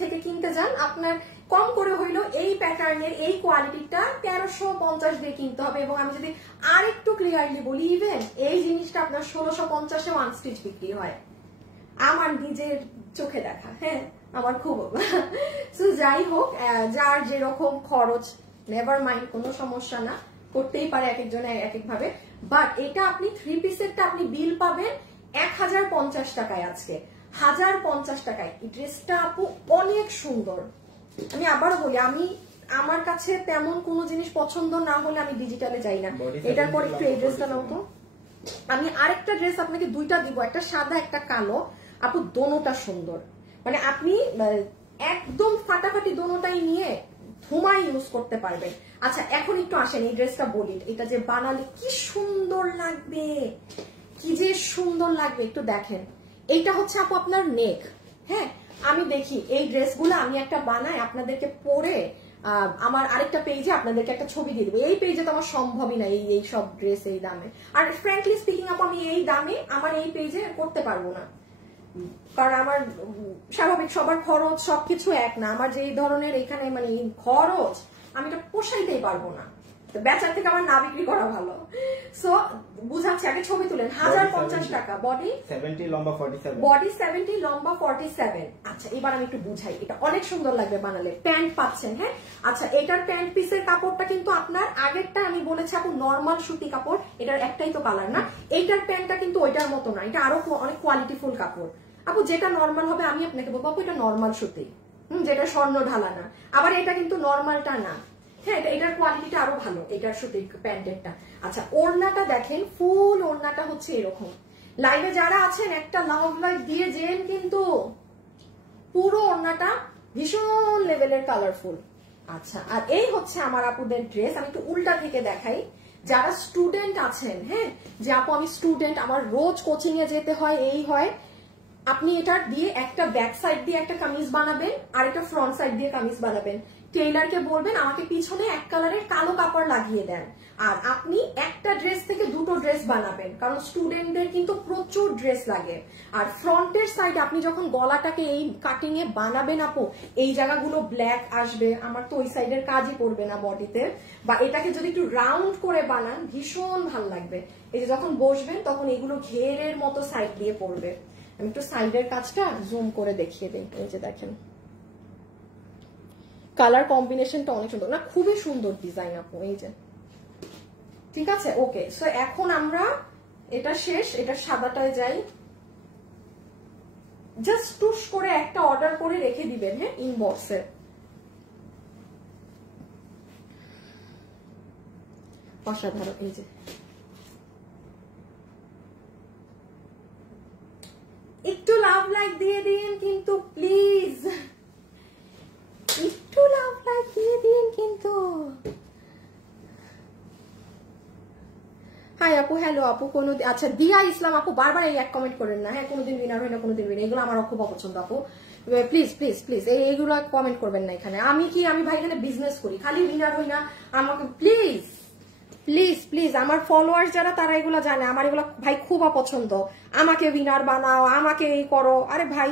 থেকে কিনতে যান, আপনার কম করে হইলো এই প্যাটার্নের এই কোয়ালিটিটা 1350 দিয়ে কিনতে হবে। এবং আমি যদি আর একটু ক্লিয়ারলি বলি, ইভেন এই জিনিসটা আপনার 1650-এ আনস্টিচ বিক্রি হয়, আমার নিজের চোখে দেখা। হ্যাঁ, আমার খুব সো যাই হোক, যার যেরকম খরচ, নেভার মাইন্ড, কোনো সমস্যা না, করতেই পারে এক একজনে এক এক ভাবে। বাট এটা আপনি 3 পিসেরটা আপনি বিল পাবেন 1050 টাকায়, আজকে 1050 টাকায়। এই ড্রেসটা আপু অনেক সুন্দর। আমি আবারও বলি, আমার কাছে তেমন কোনো জিনিস পছন্দ না হলে আমি ডিজিটালে যাই না। এটার পর একটু এই ড্রেসটা নাও তো। আমি আরেকটা ড্রেস আপনাকে 2টা দিব, একটা সাদা একটা কালো। আপু দোনোটা সুন্দর, মানে আপনি একদম ফাটাফাটি দোনোটাই নিয়ে ধুমাই ইউজ করতে পারবেন। আচ্ছা, এখন একটু আসেন, এই ড্রেসটা বলি, এটা যে বানালে কি সুন্দর লাগবে, কি যে সুন্দর লাগবে, একটু দেখেন। এইটা হচ্ছে আপু আপনার নেক। হ্যাঁ, আমি দেখি এই ড্রেসগুলো আমি একটা বানাই আপনাদেরকে পরে আমার আরেকটা পেজে আপনাদেরকে একটা ছবি দিয়ে দেবো। এই পেজে তো আমার সম্ভবই না এই সব ড্রেস এই দামে। আর ফ্র্যাঙ্কলি স্পিকিং আপু, আমি এই দামে আমার এই পেজে করতে পারবো না, কারণ আমার স্বাভাবিক সবার খরচ সবকিছু এক না। আমার যে ধরনের এখানে মানে খরচ, আমি এটা পোষাইতেই পারবো না। বেচার থেকে আমার না বিক্রি করা ভালো। সো বুঝাচ্ছি, আগে ছবি তুলেন। 1050 টাকা, বডি 70, লম্বা 47। বডি 70, লম্বা 47। আচ্ছা, এবার আমি একটু বুঝাই, এটা অনেক সুন্দর লাগবে বানালে। প্যান্ট পাচ্ছেন। হ্যাঁ, আচ্ছা, এটার প্যান্ট পিসের কাপড়টা কিন্তু আপনার আগেরটা আমি বলেছি আপু নর্মাল সুতি কাপড়, এটার একটাই তো কালার না। এইটার প্যান্টটা কিন্তু ওইটার মতো না, এটা আরো অনেক কোয়ালিটিফুল কাপড়। আপু যেটা নর্মাল হবে আমি আপনাকে বলবো আপু এটা নর্মাল সুতি, যেটা স্বর্ণ ঢালা না। আবার এটা কিন্তু নর্মালটা না। হ্যাঁ, এটার কোয়ালিটিটা আরো ভালো, এটার সুতির প্যান্টেরটা। আচ্ছা, ওড়নাটা দেখেন, ফুল ওড়নাটা হচ্ছে এরকম। লাইভে যারা আছেন একটা লাভ লাইক দিয়ে যেন, কিন্তু পুরো ওড়নাটা ভীষণ লেভেলের কালারফুল। আচ্ছা, আর এই হচ্ছে আমার আপুদের ড্রেস। আমি একটু উল্টা থেকে দেখাই, যারা স্টুডেন্ট আছেন, হ্যাঁ, যে আপু আমি স্টুডেন্ট, আমার রোজ কোচিং এ যেতে হয়, এই হয়, আপনি এটা দিয়ে একটা ব্যাক সাইড দিয়ে একটা কামিজ বানাবেন আর একটা ফ্রন্ট সাইড দিয়ে কামিজ বানাবেন। টেইলারকে বলবেন আমাকে পিছনে এক কালারের কালো কাপড় লাগিয়ে দেন, আর আপনি একটা ড্রেস থেকে দুটো ড্রেস বানাবেন, কারণ স্টুডেন্টদের কিন্তু প্রচুর ড্রেস লাগে। আর ফ্রন্টের সাইড আপনি যখন গলাটাকে এই কাটিং এ বানাবেন আপু, এই জায়গাগুলো ব্ল্যাক আসবে, আমার তো ওই সাইডের কাজই পড়বে না বডিতে, বা এটাকে যদি একটু রাউন্ড করে বানান ভীষণ ভালো লাগবে। এই যে যখন বসবেন তখন এগুলো ঘেরের মতো সাইড দিয়ে পড়বে। আমি একটু সাইডের কাজটা জুম করে দেখিয়ে দিই। এই যে দেখেন কালার কম্বিনেশনটা অনেক সুন্দর না, খুবই সুন্দর ডিজাইন আপু। এই যে ঠিক আছে, ওকে। সো এখন আমরা এটা শেষ, এটা সাদাটায় যাই। জাস্ট টুস করে একটা অর্ডার করে রেখে দিবেন, হ্যাঁ, ইনবক্সে। অসাধারণ। এই যে একটু লাভ লাইক দিয়ে দিন কিন্তু প্লিজ, একটু লাভ লাইক দিয়ে দিন কিন্তু। হাই আপু, হ্যালো আপু, কোনো আচ্ছা দিয়া ইসলাম আপু, বারবার এই এক কমেন্ট করেন না, হ্যাঁ, কোনোদিন উইনার হয় না, কোনোদিন উইনার, এগুলো আমার খুব অপছন্দ আপু। প্লিজ প্লিজ প্লিজ এইগুলো কমেন্ট করবেন না এখানে। আমি ভাই এখানে বিজনেস করি, খালি উইনার হই না আমাকে প্লিজ প্লিজ প্লিজ। আমার ফলোয়ার্স যারা তারা এগুলো জানে, আমার এগুলো ভাই খুব অপছন্দ। আমাকে উইনার বানাও, আমাকে এই করো, আরে ভাই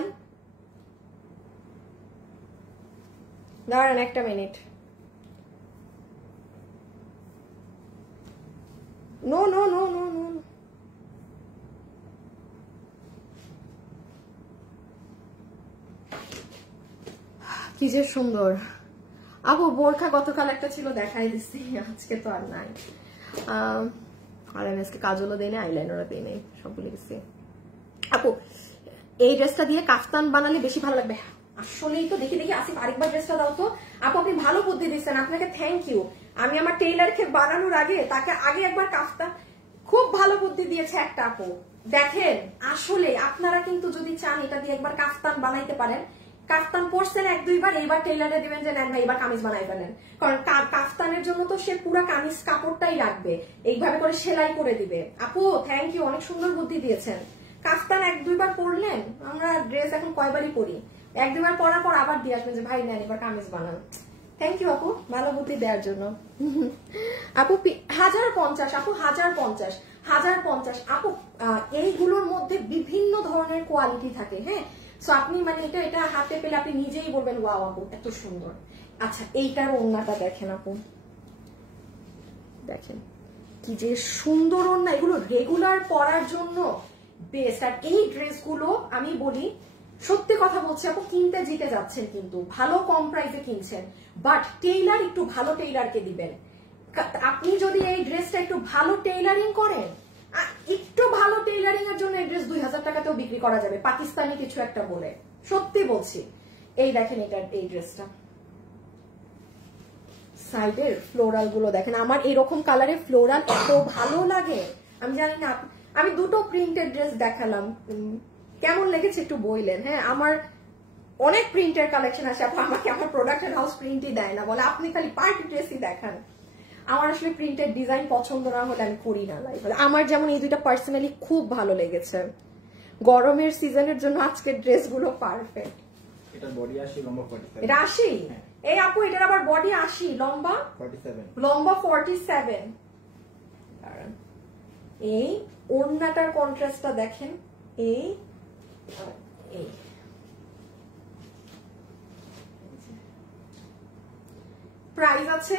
দাঁড়ান একটা minute. No no no no no, কি যে সুন্দর আপু বোরখা। গতকাল একটা ছিল, দেখাই দিচ্ছি, আজকে তো আর নাই। আর আমি আজকে কাজলও দেই না, আইলাইনারও দেই নাই, সব ভুলে গেছি। আপু এই ড্রেসটা দিয়ে কাফতান বানালে বেশি ভালো লাগবে। আসলেই তো দেখি আসিফ আরেকবার ড্রেসটা দাও তো। আপু আপনি ভালো বুদ্ধি দিচ্ছেন, আপনাকে থ্যাংক ইউ। আমি আমার টেইলারকে বানানোর আগে তাকে আগে একবার কাফতান, খুব ভালো বুদ্ধি দিয়েছে একটা আপু। দেখেন আসলে আপনারা কিন্তু যদি চান এটা দিয়ে একবার কাফতান বানাইতে পারেন, কাফতান পরছেন এক দুইবার, এইবার টেইলারে দিবেন যে নেন ভাই এবার কামিজ বানাই ফেলেন, কারণ কাফতানের জন্য তো সে পুরো কামিজ কাপড়টাই রাখবে, এইভাবে করে সেলাই করে দিবে। আপু থ্যাংক ইউ, অনেক সুন্দর বুদ্ধি দিয়েছেন। কাফতান এক দুইবার পরলেন, আমরা ড্রেস এখন কয়বারই পরি, এক দুইবার পরার পর আবার দিয়ে আসবেন যে ভাই নেন এবার কামিজ বানান। থ্যাংক ইউ আপু ভালো বুদ্ধি দেওয়ার জন্য। আপু 1050, আপু 1050 আপু। এইগুলোর মধ্যে বিভিন্ন ধরনের কোয়ালিটি থাকে, হ্যাঁ। সো আপনি মানে এটা হাতে পেলে আপনি নিজেই বলবেন ওয়াও আপু এত সুন্দর। আচ্ছা এইটার ওড়নাটা দেখেন আপু, দেখেন কি যে সুন্দর ওড়না, এগুলো রেগুলার পরার জন্য বেস্ট। আর এই ড্রেসগুলো আমি বলি সত্যি কথা বলছি আপু, কিনতে জিতে যাচ্ছেন, কিন্তু ভালো কম প্রাইসে কিনছেন, বাট টেইলার একটু ভালো টেইলারকে দিবেন। আপনি যদি এই ড্রেসটা একটু ভালো টেইলারিং করেন, একটু ভালো টেইলারিং এর জন্য এই ড্রেস 2000 টাকাতেও বিক্রি করা যাবে, পাকিস্তানি কিছু একটা বলে, সত্যি বলছি। এই দেখেন এই ড্রেসটা, সাইডের ফ্লোরাল গুলো দেখেন, আমার এরকম কালারের ফ্লোরাল এত ভালো লাগে। আমি জানি না, আমি দুটো প্রিন্টেড ড্রেস দেখালাম, কেমন লেগেছে একটু বললেন, হ্যাঁ। আমার অনেক প্রিন্টের কালেকশন আছে আপু, আমাকে আমার প্রোডাকশন হাউস প্রিন্টই দেয় না, বলে আপনি খালি পার্টি ড্রেসই দেখান। আমার আসলে প্রিন্টেড ডিজাইন পছন্দ না হলে আমি করি না লাইভ। আমার যেমন এই দুইটা পার্সোনালি খুব ভালো লেগেছে, গরমের সিজনের জন্য আজকের ড্রেসগুলো পারফেক্ট। এটা বডি 80, লম্বা 47। এটা 80? এই আপু এটার আবার বডি 80, লম্বা 47, লম্বা 47। এই ওড়নাটার কন্ট্রাস্টটা দেখেন, এই প্রাইস আছে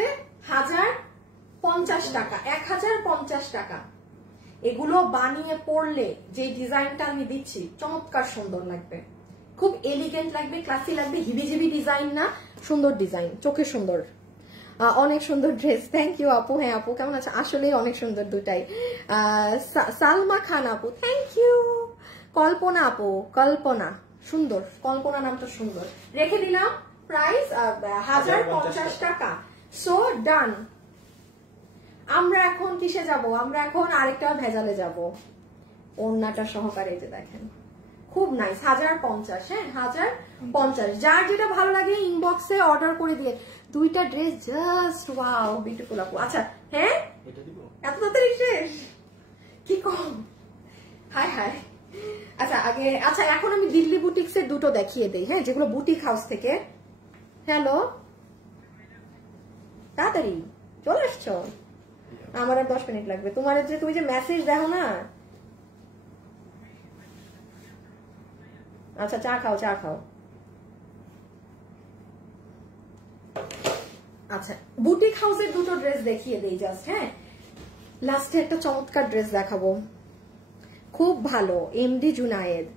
1050 টাকা, 1050 টাকা। এগুলো বানিয়ে পরলে যে ডিজাইনটা আমি দিচ্ছি চমৎকার সুন্দর লাগবে, খুব এলিগেন্ট লাগবে, ক্লাসি লাগবে, হিবিজিবি ডিজাইন না, সুন্দর ডিজাইন, চোখে সুন্দর, অনেক সুন্দর ড্রেস। থ্যাংক ইউ আপু। হ্যাঁ আপু কেমন আছে? আসলেই অনেক সুন্দর দুটাই। সালমা খান আপু থ্যাংক ইউ। কল্পনা আপু, কল্পনা সুন্দর, কল্পনা নামটা সুন্দর, রেখে দিলাম। প্রাইস 1050 টাকা। সো ডান। আমরা এখন কিসে যাব? আমরা এখন আরেকটা ভেজালে যাব, ওড়নাটা সহকারে। যে দেখেন খুব নাইস, 1050। হ্যাঁ 1050। যার যেটা ভালো লাগে ইনবক্সে অর্ডার করে দিয়ে, দুইটা ড্রেস জাস্ট ওয়াও বিউটিফুল আপু। আচ্ছা হ্যাঁ এটা দিব এত তাড়াতাড়ি শেষ, কি কম, হায় হায়। আচ্ছা আগে, আচ্ছা এখন আমি দিল্লি বুটিক্সের দুটো দেখিয়ে দেই, হ্যাঁ, যেগুলো বুটিক হাউস থেকে। হ্যালো, তাড়াতাড়ি চলে আসছো? আমার আর 10 মিনিট লাগবে। তোমার যে তুমি যে মেসেজ দেখো না। আচ্ছা চা খাও, চা খাও। আচ্ছা বুটিক হাউসের দুটো ড্রেস দেখিয়ে দেই জাস্ট, হ্যাঁ। লাস্টে একটা চমৎকার ড্রেস দেখাবো, খুব ভালো, এমডি জুনায়েদ।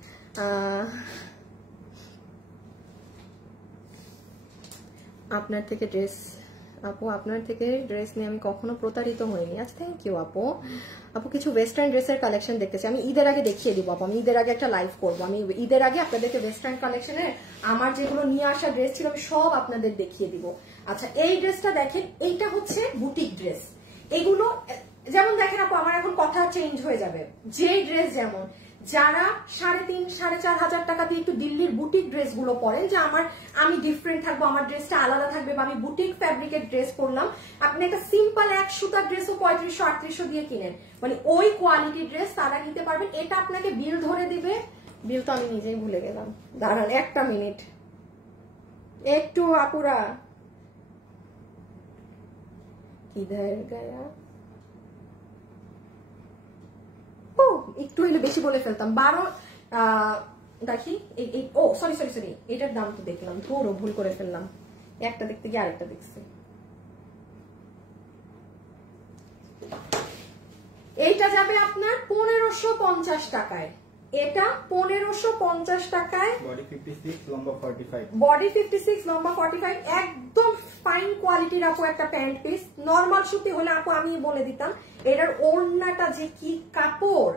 আপনার থেকে ড্রেস, আপু আপনার থেকে ড্রেস নিয়ে আমি কখনো প্রতারিত হইনি। আচ্ছা থ্যাংক ইউ আপু। আপু কিছু ওয়েস্টার্ন ড্রেসের কালেকশন দেখতেছি, আমি ঈদের আগে দেখিয়ে দিব আপু। আমি ঈদের আগে একটা লাইভ করবো, আমি ঈদের আগে আপনাদেরকে ওয়েস্টার্ন কালেকশনের আমার যেগুলো নিয়ে আসা ড্রেস ছিল আমি সব আপনাদের দেখিয়ে দিব। আচ্ছা এই ড্রেসটা দেখেন, এইটা হচ্ছে বুটিক ড্রেস। এগুলো যেমন দেখেন আপু, আমার এখন কথা চেঞ্জ হয়ে যাবে, যে ড্রেস যেমন যারা 3,500 4,500 টাকা দিয়ে একটু দিল্লির বুটিক ড্রেস গুলো পরেন, যে আমি ডিফারেন্ট থাকবো, আমার ড্রেসটা আলাদা থাকবে, বা আমি বুটিক ফ্যাব্রিকের ড্রেস পরলাম, আপনি একটা সিম্পল এক সুতার ড্রেসও 3500 দিয়ে কিনেন, মানে ওই কোয়ালিটি ড্রেস তারা নিতে পারবেন। এটা আপনাকে বিল ধরে দিবে, বিল তো আমি নিজেই ভুলে গেলাম, দাঁড়ান একটা মিনিট একটু আপুরা, কিধার গায়া, একটু হইলে বেশি বলে ফেলতাম, 12 দেখি, ও সরি সরি সরি, এটার দাম তো দেখলাম, ধরো ভুল করে ফেললাম, একটা দেখতে গিয়ে আরেকটা দেখছি। এইটা যাবে আপনার 1550 টাকায়, এটা 1550 টাকায়। বডি 56, লম্বা 45, বডি 56, লম্বা 45, একদম ফাইন কোয়ালিটির আপু একটা প্যান্ট পিস। নরমাল সুতি হলে আপু আমি বলে দিতাম, এটার ওড়নাটা যে কি কাপড়,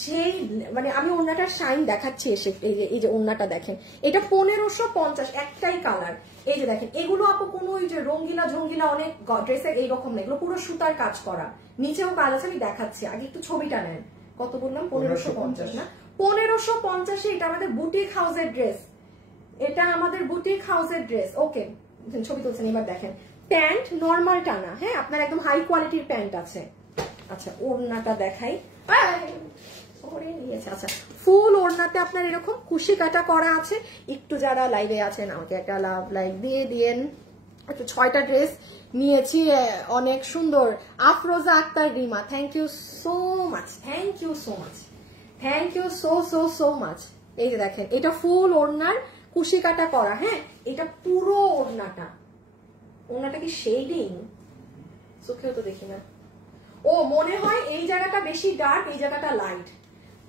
সেই মানে আমি ওড়নাটার শাইন দেখাচ্ছি এসে, এই যে ওড়নাটা দেখেন, এটা 1550, একটাই কালার। এই যে দেখেন, এগুলো আপু কোনো ওই যে রঙ্গিলা ঝঙ্গিলা অনেক ড্রেসের এইরকম না, এগুলো পুরো সুতার কাজ করা, নিচেও কাজ আছে, আমি দেখাচ্ছি, আগে একটু ছবিটা নেন। কত বললাম? 1550 না, 1550। এটা আমাদের বুটিক হাউসের ড্রেস, এটা আমাদের বুটিক হাউসের ড্রেস। ওকে ছবি তুলছেন, এবার দেখেন প্যান্ট নরমাল টানা, হ্যাঁ আপনার একদম হাই কোয়ালিটির প্যান্ট আছে। আচ্ছা ওড়নাটা দেখাই, আচ্ছা ফুল ওড়নাতে আপনার এরকম কুশি কাটা করা আছে। একটু যারা লাইভে আছেন আমাকে একটা লাইক দিয়ে দিয়েন। একটু 6টা ড্রেস নিয়েছি, অনেক সুন্দর। Afroza Akter Rima, thank you so much, thank you so much, thank you so so so much. এই যে দেখেন, এটা ফুল ওড়নার কুশি কাটা করা, হ্যাঁ এটা পুরো ওড়নাটা, ওড়নাটা কি শেডিং চোখেও তো দেখি না, ও মনে হয় এই জায়গাটা বেশি ডার্ক, এই জায়গাটা লাইট।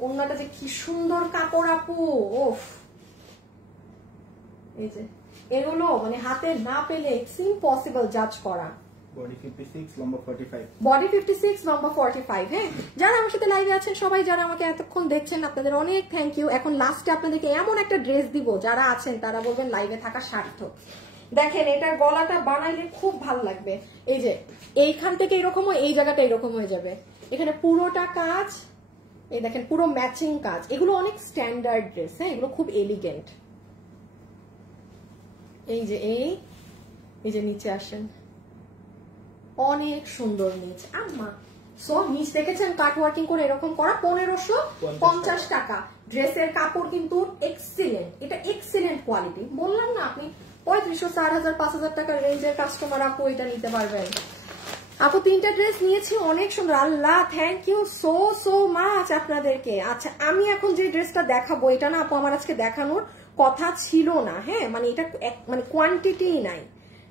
ওড়নাটা যে কি সুন্দর কাপড় আপু, ওফ। এই যে এগুলো মানে হাতে না পেলে ইটস ইম্পসিবল জাজ করা। বডি 56, লম্বা 45, বডি 56, লম্বা 45। হ্যাঁ যারা আমার সাথে লাইভে আছেন সবাই, যারা আমাকে এতক্ষণ দেখছেন, আপনাদের অনেক থ্যাংক ইউ। এখন লাস্টে আপনাদেরকে এমন একটা ড্রেস দিব, যারা আছেন তারা বলবেন লাইভে থাকা সার্থক। দেখেন এটার গলাটা বানাইলে খুব ভালো লাগবে, এই যে এইখান থেকে এরকম, এই জায়গাটা এরকম হয়ে যাবে, এখানে পুরোটা কাজ, এই দেখেন পুরো ম্যাচিং কাজ। এগুলো অনেক স্ট্যান্ডার্ড ড্রেস, হ্যাঁ এগুলো খুব এলিগেন্ট। এই যে এই যে নিচে আসেন, অনেক সুন্দর নিচ, আম্মা সব নিচ দেখেছেন কাট ওয়ার্কিং করে এরকম করা। 1550 টাকা ড্রেসের কাপড় কিন্তু এক্সিলেন্ট, এটা এক্সিলেন্ট কোয়ালিটি। বললাম না আপনি 3500 4000 5000 টাকার রেঞ্জের কাস্টমার আপু এটা নিতে পারবেন। আপু 3টা ড্রেস নিয়েছি, অনেক সুন্দর, আল্লাহ thank you so so much আপনাদেরকে। আচ্ছা আমি এখন যে ড্রেসটা দেখাবো, এটা না আপু আমার আজকে দেখানোর কথা ছিল না, হ্যাঁ মানে এটা মানে কোয়ান্টিটি নাই,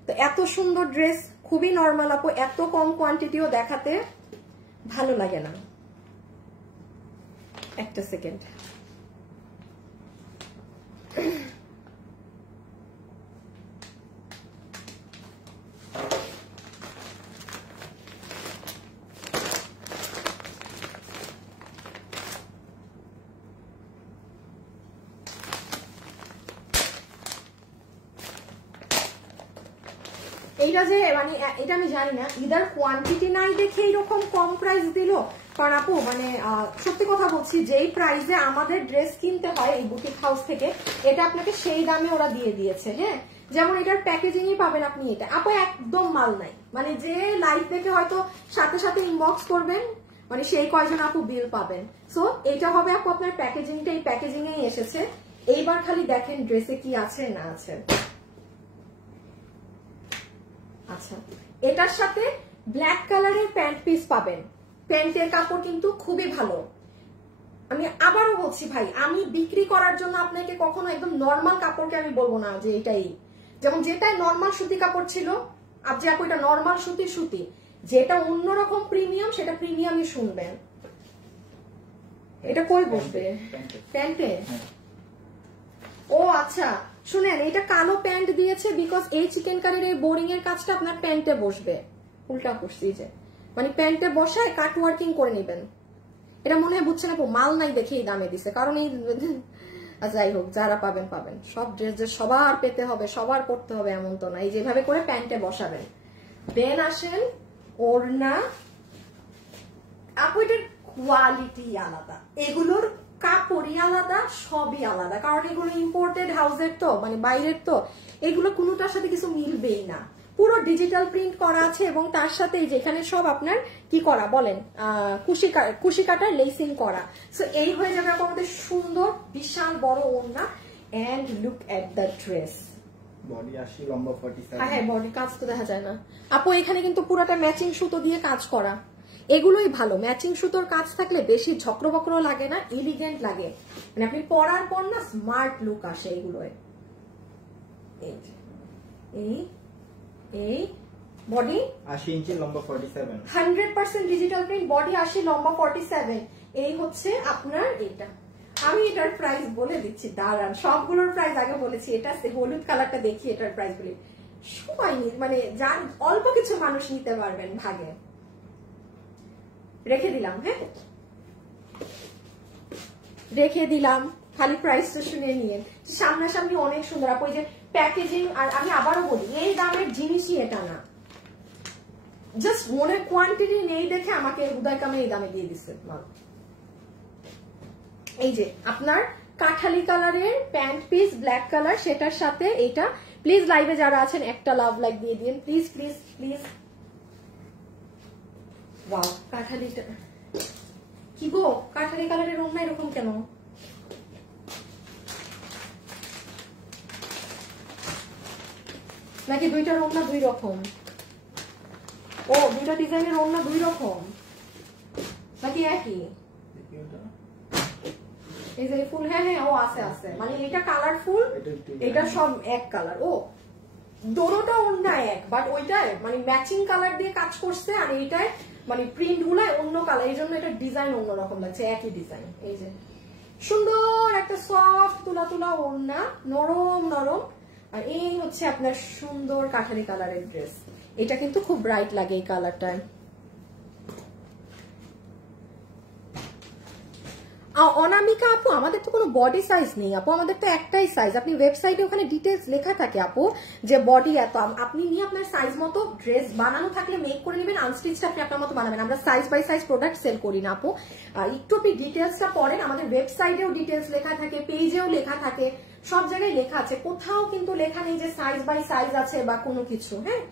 তো এত সুন্দর ড্রেস খুবই নর্মাল আপু, এত কম কোয়ান্টিটিও দেখাতে ভালো লাগে না। একটা সেকেন্ড, এইটা যে মানে এটা আমি জানি না, ইদার কোয়ান্টিটি নাই দেখে এরকম কম প্রাইস দিল, কারণ আপু মানে সত্যি কথা বলছি, যেই প্রাইসে আমাদের ড্রেস কিনতে হয় এই বুটিক হাউস থেকে, এটা আপনাকে সেই দামে ওরা দিয়ে দিয়েছে। হ্যাঁ, যেমন এটার প্যাকেজিংই পাবেন আপনি, এটা আপু একদম মাল নাই, মানে যে লাইভ দেখে হয়তো সাথে সাথে ইনবক্স করবেন, মানে সেই কয়জন আপু বিল পাবেন। সো এটা হবে আপু আপনার প্যাকেজিংটা, এই প্যাকেজিং এই এসেছে। এইবার খালি দেখেন ড্রেসে কি আছে না আছে। আচ্ছা, এটার সাথে ব্ল্যাক কালারের প্যান্ট পিস পাবেন। প্যান্টের কাপড় কিন্তু খুবই ভালো। আমি আবারও বলছি ভাই, আমি বিক্রি করার জন্য আপনাকে কখনো একদম নর্মাল কাপড়কে আমি বলবো না যে এটাই, যেমন যেটাই নর্মাল সুতি কাপড় ছিল, আর যে আপু এটা নর্মাল সুতি, যেটা অন্যরকম প্রিমিয়াম সেটা প্রিমিয়ামই শুনবেন। এটা কই বসবে? প্যান্টে। ও আচ্ছা শুনেন, এটা কালো প্যান্ট দিয়েছে বিকজ এই চিকেন কারির এই বোরিং এর কাজটা আপনার প্যান্টে বসবে। উল্টা করছি যে, মানে প্যান্টে বসায় কাট ওয়ার্কিং করে নেবেন। এটা মনে হয় বুঝছেন আপু, মাল নাই দেখে এই দামে দিছে, কারণ এই যাই হোক, যারা পাবেন পাবেন। সব ড্রেস যে সবার পেতে হবে, সবার পড়তে হবে এমন তো না। এই যেভাবে করে প্যান্টে বসাবেন। দেন আসেন ওড়না। আপু এটার কোয়ালিটি আলাদা, এগুলোর কাপড়ই আলাদা, সবই আলাদা, কারণ এগুলো ইম্পোর্টেড হাউসের তো, মানে বাইরের তো, এগুলো কোনোটার সাথে কিছু মিলবেই না। পুরো ডিজিটাল প্রিন্ট করা আছে এবং তার সাথে যেখানে সব আপনার কি করা বলেন, কুশি কাটার লেসিং করা। সো এই হয়ে যাবে আমাদের সুন্দর বিশাল বড় ওড়না। And look at the dress. Body 80, লম্বা 47। হ্যাঁ, বডি কাজ তো দেখা যায় না আপু। এখানে কিন্তু পুরোটা ম্যাচিং সুতো দিয়ে কাজ করা, এগুলোই ভালো। ম্যাচিং সুতোর কাজ থাকলে বেশি ঝকড়বক্র লাগে না, এলিগেন্ট লাগে, মানে আপনি পরার পর না স্মার্ট লুক আসে এগুলোয়। এই বডি 80 ইঞ্চি, লম্বা 47। 100% ডিজিটাল প্রিন্ট, বডি 80, লম্বা 47। এই হচ্ছে আপনার এটা। আমি এটার প্রাইস বলে দিচ্ছি, দাঁড়ান, সবগুলোর প্রাইস আগে বলেছি। এটা হলুদ কালারটা দেখি, এটার প্রাইস বলি। সবাই মানে যান, অল্প কিছু মানুষ নিতে পারবেন ভাগে। রেখে দিলাম, হ্যাঁ রেখে দিলাম, খালি প্রাইসটা শুনে নিয়ে। সামনাসামনি অনেক সুন্দর আপু, যে প্যাকেজিং। আর আমি আবারও বলি, এই দামের জিনিসই এটা না, জাস্ট মনে কোয়ান্টিটি নেই দেখে আমাকে উদয় কামে এই দামে দিয়ে দিচ্ছে মাল। এই যে আপনার কাঠালি কালারের প্যান্ট পিস, ব্ল্যাক কালার, সেটার সাথে এটা। প্লিজ লাইভে যারা আছেন একটা লাভ লাইক দিয়ে দিন, প্লিজ প্লিজ প্লিজ। ওয়াও, কাঠালিটা কি গো, কাঠালি কালারের ওড়না এরকম কেন? নাকি দুইটার ওড়না দুই রকম? ও, দুইটা ডিজাইনের ওড়না দুই রকম নাকি একই? এই যে ফুল, হ্যাঁ হ্যাঁ, ও আছে আছে, মানে এটা কালারফুল, এটা সব এক কালার। ও, দোনোটা ওড়না এক, বাট ওইটায় মানে ম্যাচিং কালার দিয়ে কাজ করছে, আর এইটায় মানে প্রিন্ট গুলা অন্য কালার, এই জন্য এটা ডিজাইন অন্যরকম লাগছে, একই ডিজাইন। এই যে সুন্দর একটা সফট তুলা তুলা ওড়না, নরম নরম। আর এই হচ্ছে আপনার সুন্দর কাঠালি কালারের ড্রেস। এটা কিন্তু খুব ব্রাইট লাগে এই কালারটায়। অনামিকা আপু, আমাদের তো কোনো বডি সাইজ নেই আপু, আমাদের তো একটাই সাইজ। আপনি ওয়েবসাইটে ওখানে ডিটেলস লেখা থাকে আপু, যে বডি এত। আপনি নিয়ে আপনার সাইজ মতো ড্রেস বানানো থাকলে মেক করে নেবেন, আনস্টিচটা আপনি আপনার মতো বানাবেন। আমরা size by size product sale করি না আপু। একটু আপনি ডিটেলসটা পড়েন, আমাদের ওয়েবসাইটেও ডিটেলস লেখা থাকে, পেজেও লেখা থাকে, সব জায়গায় লেখা আছে। কোথাও কিন্তু লেখা নেই যে সাইজ বাই সাইজ আছে বা কোনো কিছু। হ্যাঁ,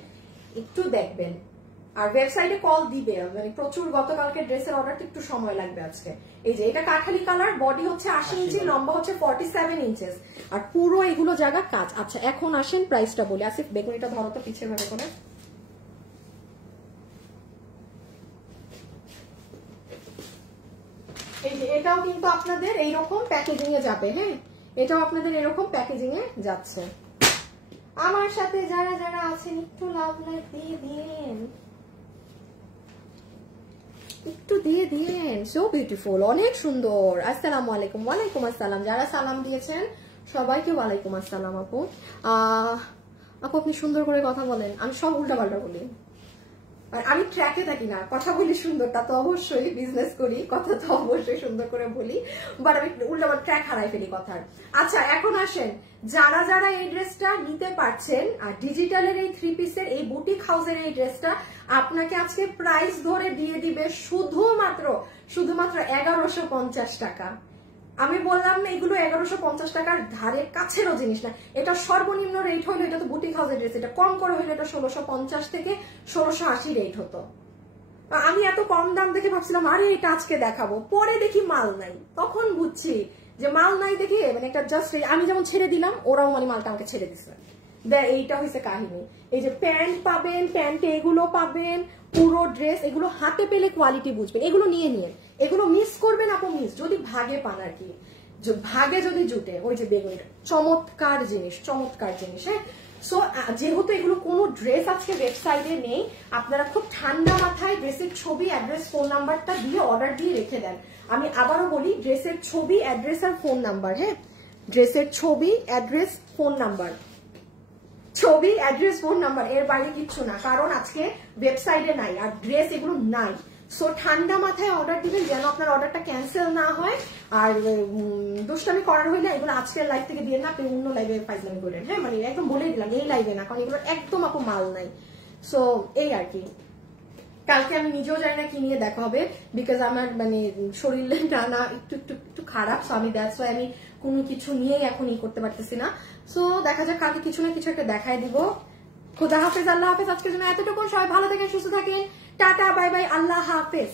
একটু দেখবেন। আর ওয়েবসাইটে কল দিবে, মানে প্রচুর। গতকালকে ড্রেসের অর্ডারটা একটু সময় লাগবে আজকে। এই যে এটা কাঠালি কালার, বডি হচ্ছে 80 ইঞ্চি, লম্বা হচ্ছে 47 ইঞ্চেস, আর পুরো এগুলো জায়গা কাজ। আচ্ছা, এখন আসেন প্রাইসটা বলি। আসিফ, বেগুনিটা ধরো তো পিছিয়ে ভাবে করে। এই যে এটাও কিন্তু আপনাদের এইরকম প্যাকেজিং এ যাবে। হ্যাঁ, এটাও আপনাদের এরকম প্যাকেজিং এ যাচ্ছে। আমার সাথে যারা যারা আছেন একটু লাভ লাইক দিয়ে দিন, একটু দিয়ে দিন। সো বিউটিফুল, অনেক সুন্দর। আসসালামু আলাইকুম। ওয়ালাইকুম আসসালাম। যারা সালাম দিয়েছেন সবাইকে ওয়ালাইকুম আসসালাম। আপু আপু আপনি সুন্দর করে কথা বলেন, আমি সব উল্টা পাল্টা বলি। আর আমি ট্র্যাকে থাকি না, কথা বলি সুন্দর, তা তো অবশ্যই, বিজনেস করি, কথা তো অবশ্যই সুন্দর করে বলি, বাট আমি উল্টা ট্র্যাক হারাই ফেলি কথার। আচ্ছা এখন আসেন, যারা যারা এই ড্রেসটা নিতে পারছেন, আর ডিজিটালের এই 3 পিসের এই বুটিক হাউসের এই ড্রেসটা আপনাকে আজকে প্রাইস ধরে দিয়ে দিবে শুধুমাত্র 1150 টাকা। আমি বললাম না এগুলো 1150 টাকার ধারে কাছেরও জিনিস না, এটা সর্বনিম্ন রেট হইলো, এটা তো বুটিক হাউসের ড্রেস, এটা কম করে হইলো এটা 1650 থেকে 1680 রেট হতো। আমি এত কম দাম দেখে ভাবছিলাম আরে এটা আজকে দেখাবো, পরে দেখি মাল নাই, তখন বুঝছি যে মাল নাই দেখে মানে একটা জাস্ট আমি যেমন ছেড়ে দিলাম ওরাও মানে মালটা আমাকে ছেড়ে দিচ্ছে। এইটা হয়েছে কাহিনী। এই যে প্যান্ট পাবেন, প্যান্টে এগুলো পাবেন, পুরো ড্রেস, এগুলো হাতে পেলে কোয়ালিটি বুঝবেন, এগুলো নিয়ে নিয়ে এগুলো মিস করবেন আপু, মিস যদি ভাগে পান আর কি, ভাগে যদি জুটে। ওই যে বেগুনিটা চমৎকার জিনিস, চমৎকার জিনিস। হ্যাঁ, সো যেহেতু এগুলো কোনো ড্রেস আজকে ওয়েবসাইটে নেই, আপনারা খুব ঠান্ডা মাথায় ড্রেসের ছবি, অ্যাড্রেস, ফোন নাম্বারটা দিয়ে অর্ডার দিয়ে রেখে দেন। আমি আবারও বলি, ড্রেসের ছবি, অ্যাড্রেস আর ফোন নাম্বার। হ্যাঁ, ড্রেসের ছবি, অ্যাড্রেস, ফোন নাম্বার, ছবি, অ্যাড্রেস, ফোন নাম্বার, এর বাইরে কিচ্ছু না, কারণ আজকে ওয়েবসাইটে নাই আর ড্রেস এগুলো নাই। সো ঠান্ডা মাথায় অর্ডার দিবেন যেন আপনার অর্ডারটা ক্যান্সেল না হয়। আর দুষ্টামি করার হইলে এগুলো আজকের লাইভ থেকে দিয়ে না, আপনি অন্য লাইভে ফাইজলামি করেন। হ্যাঁ, মানে একদম বলে দিলাম এই লাইভে না, কারণ এগুলো একদম আপু মাল নাই। সো এই আর কি, কালকে আমি নিজেও জানি না কি নিয়ে দেখা হবে, বিকজ আমার মানে শরীরটা না একটু খারাপ, সো আমি দ্যাটস ওয়াই আমি কোনো কিছু নিয়েই এখন ই করতে পারতেছি না। সো দেখা যাক, কালকে কিছু না কিছু একটা দেখাই দিব। খোদা হাফেজ, আল্লাহ হাফেজ, আজকের জন্য এতটুকু। সবাই ভালো থাকেন, সুস্থ থাকেন, টাটা, বাই বাই, আল্লাহ হাফেজ।